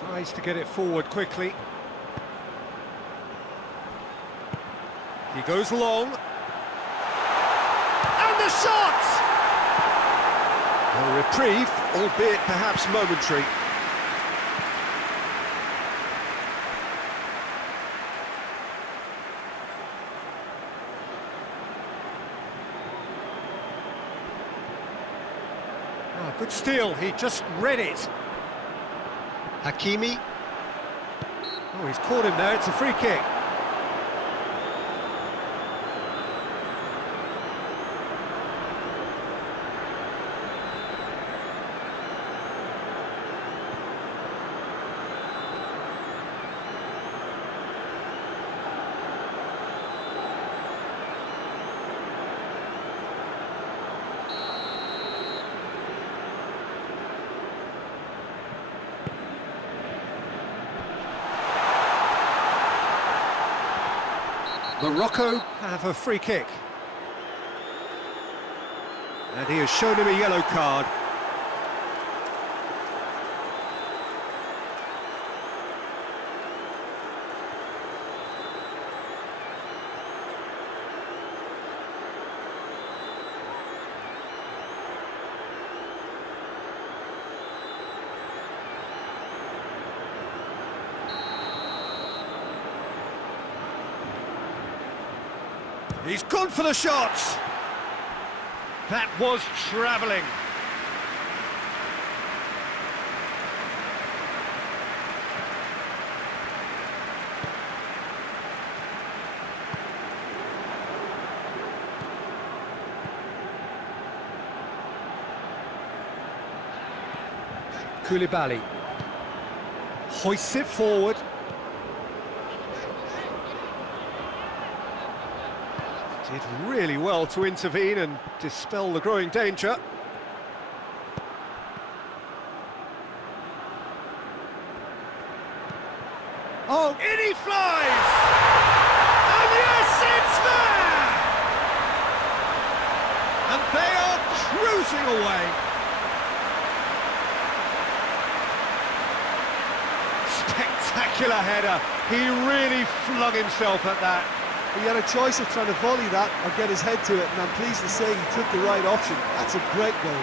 tries to get it forward quickly. He goes long. And the shot! A reprieve, albeit perhaps momentary. Oh, good steal, he just read it. Hakimi. Oh, he's caught him there, it's a free kick. Morocco have a free kick. And he has shown him a yellow card. He's gone for the shots. That was travelling. Koulibaly hoists it forward. Did really well to intervene and dispel the growing danger. Oh, in he flies! And yes, it's there! And they are cruising away. Spectacular header. He really flung himself at that. He had a choice of trying to volley that or get his head to it, and I'm pleased to say he took the right option. That's a great goal.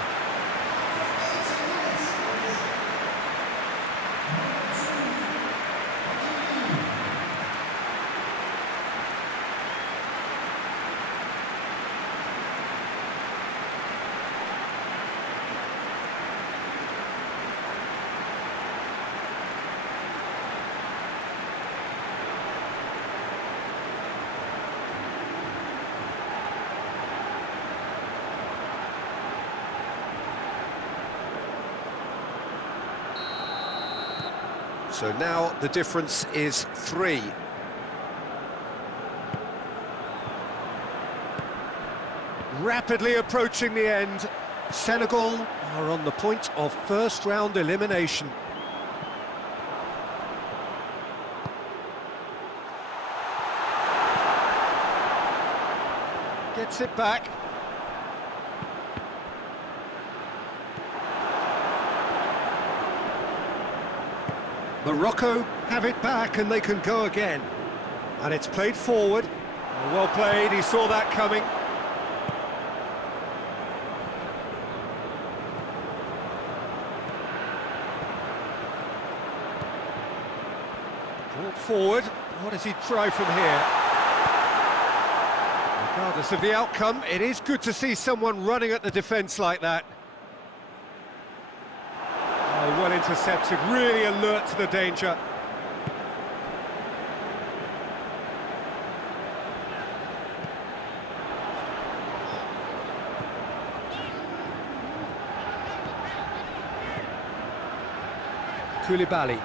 So now the difference is 3. Rapidly approaching the end. Senegal are on the point of first-round elimination. Gets it back. Morocco have it back and they can go again. And it's played forward. Well played, he saw that coming. Brought forward. What does he try from here? Regardless of the outcome, it is good to see someone running at the defence like that. Well intercepted, really alert to the danger. Koulibaly.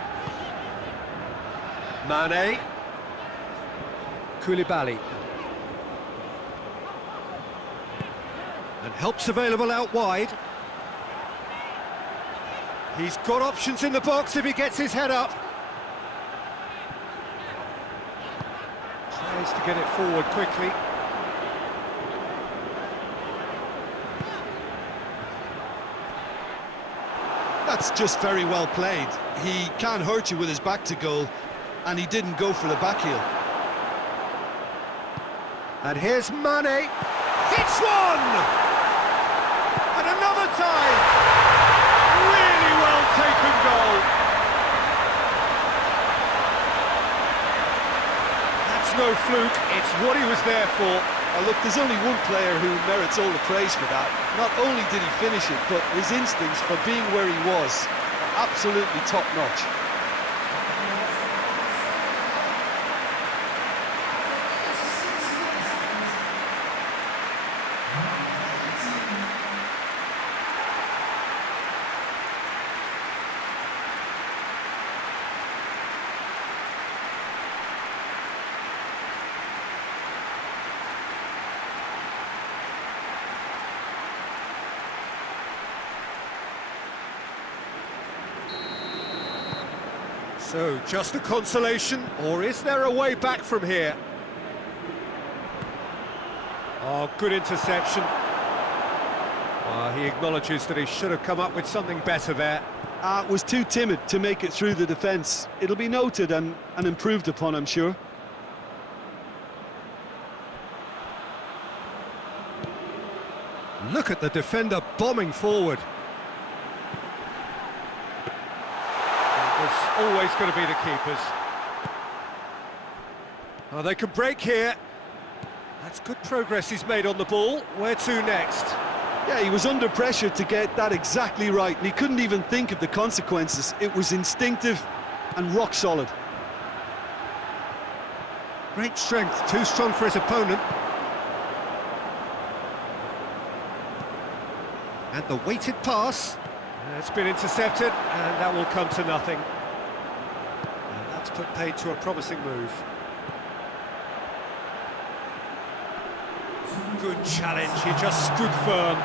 Mane. Koulibaly. And help's available out wide. He's got options in the box if he gets his head up. Tries to get it forward quickly. That's just very well played. He can't hurt you with his back to goal, and he didn't go for the back heel. And here's Mane. Hits one! And another time! Really well taken goal. That's no fluke, it's what he was there for. Look, there's only one player who merits all the praise for that. Not only did he finish it, but his instincts for being where he was, absolutely top-notch. So, just a consolation, or is there a way back from here? Oh, good interception. He acknowledges that he should have come up with something better there. Was too timid to make it through the defence. It'll be noted and improved upon, I'm sure. Look at the defender bombing forward. It's always going to be the keepers. Oh, they can break here. That's good progress he's made on the ball. Where to next? Yeah, he was under pressure to get that exactly right, and he couldn't even think of the consequences. It was instinctive and rock solid. Great strength, too strong for his opponent. And the weighted pass. It's been intercepted, and that will come to nothing. And that's put paid to a promising move. Good challenge, he just stood firm.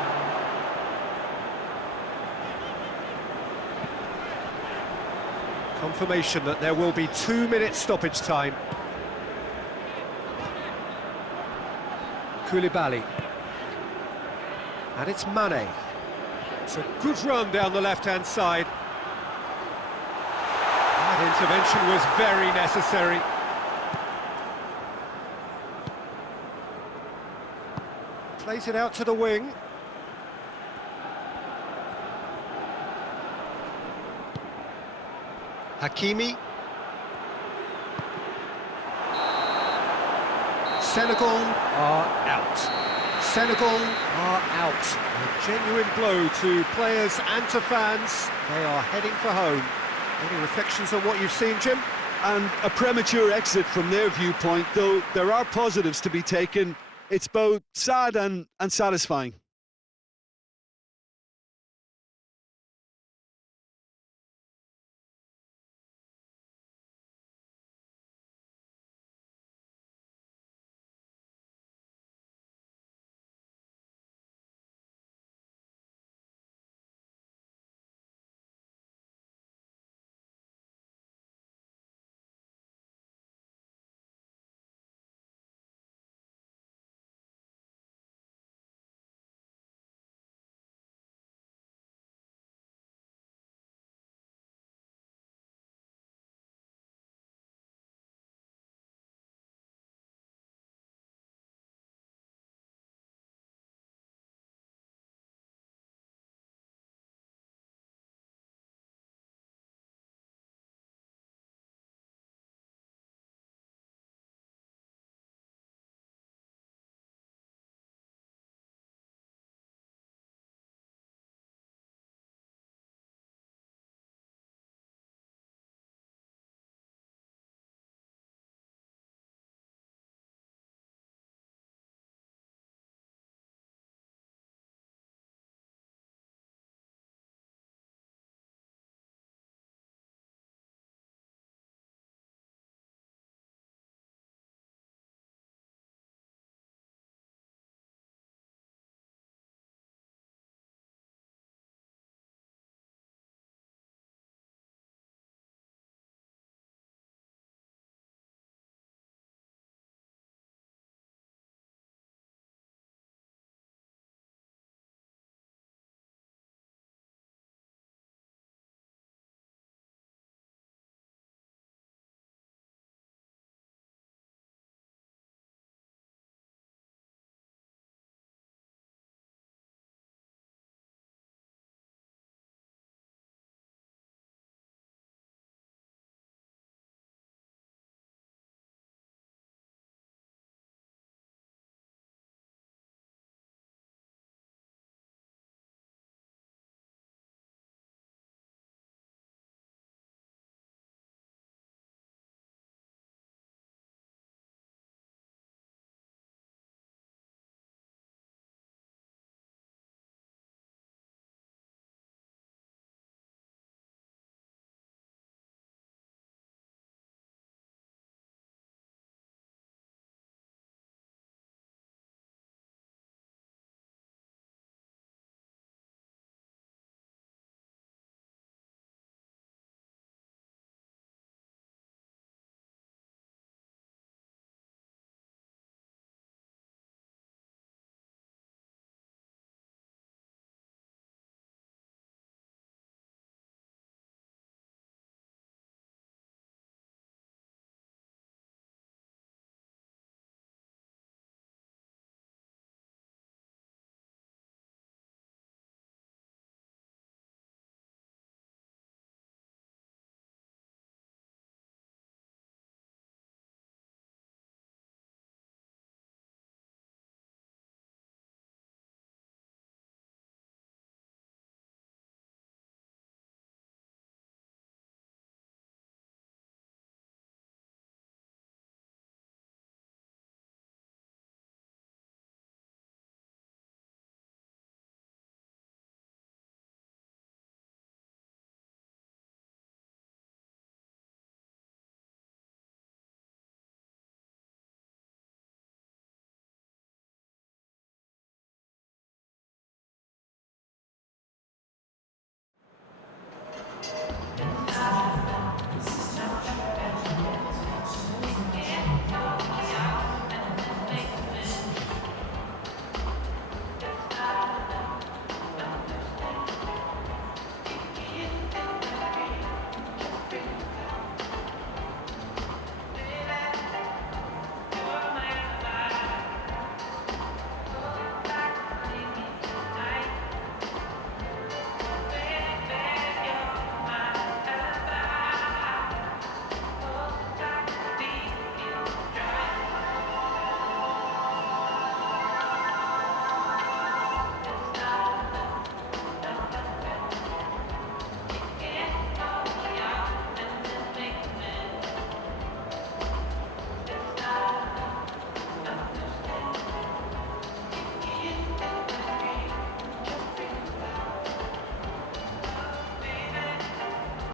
Confirmation that there will be 2-minute stoppage time. Koulibaly. And it's Mane. It's a good run down the left-hand side. That intervention was very necessary. Plays it out to the wing. Hakimi. Senegal are out. Senegal are out. A genuine blow to players and to fans. They are heading for home. Any reflections on what you've seen, Jim? And a premature exit from their viewpoint, though there are positives to be taken. It's both sad and satisfying.